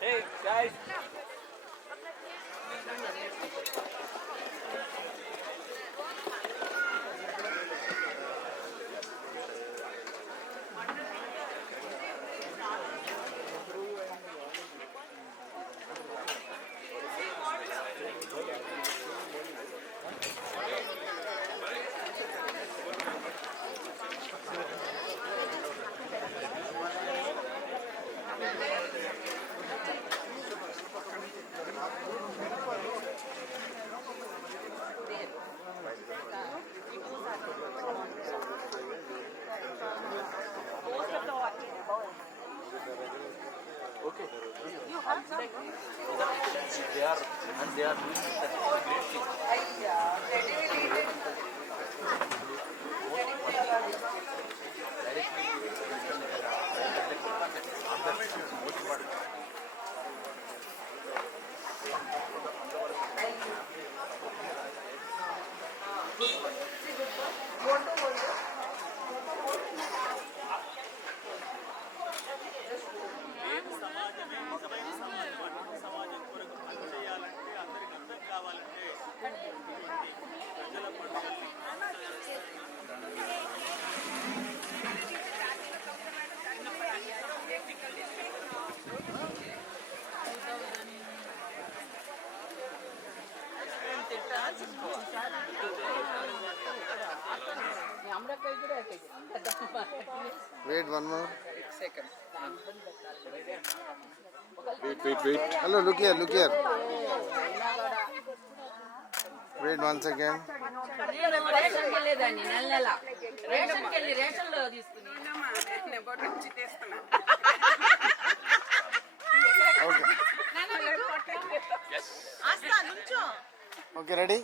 Hey guys. సమాజం కొరకు పని చేయాలంటే అందరికి అర్థం కావాలంటే ప్రజల పండుగల్ని Wait, one more. Second. Wait. Hello, look here, look here. Wait 1 second. రేషన్కి వెళ్ళేదాన్ని నెల నెల రేషన్కి వెళ్ళి రేషన్లో తీసుకుని Okay, ready?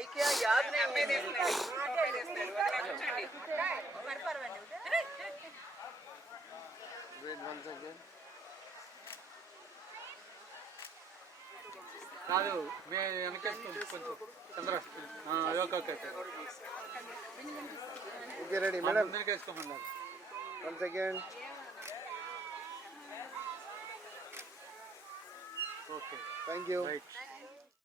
ఐకియా యాద్ Wait 1 second. కాదు వెనకేసుకోండి కొంచెం Chandra okay Okay, ready, madam. ముందుకేసుకోమన్నారు 1 second. Okay Thank you. Right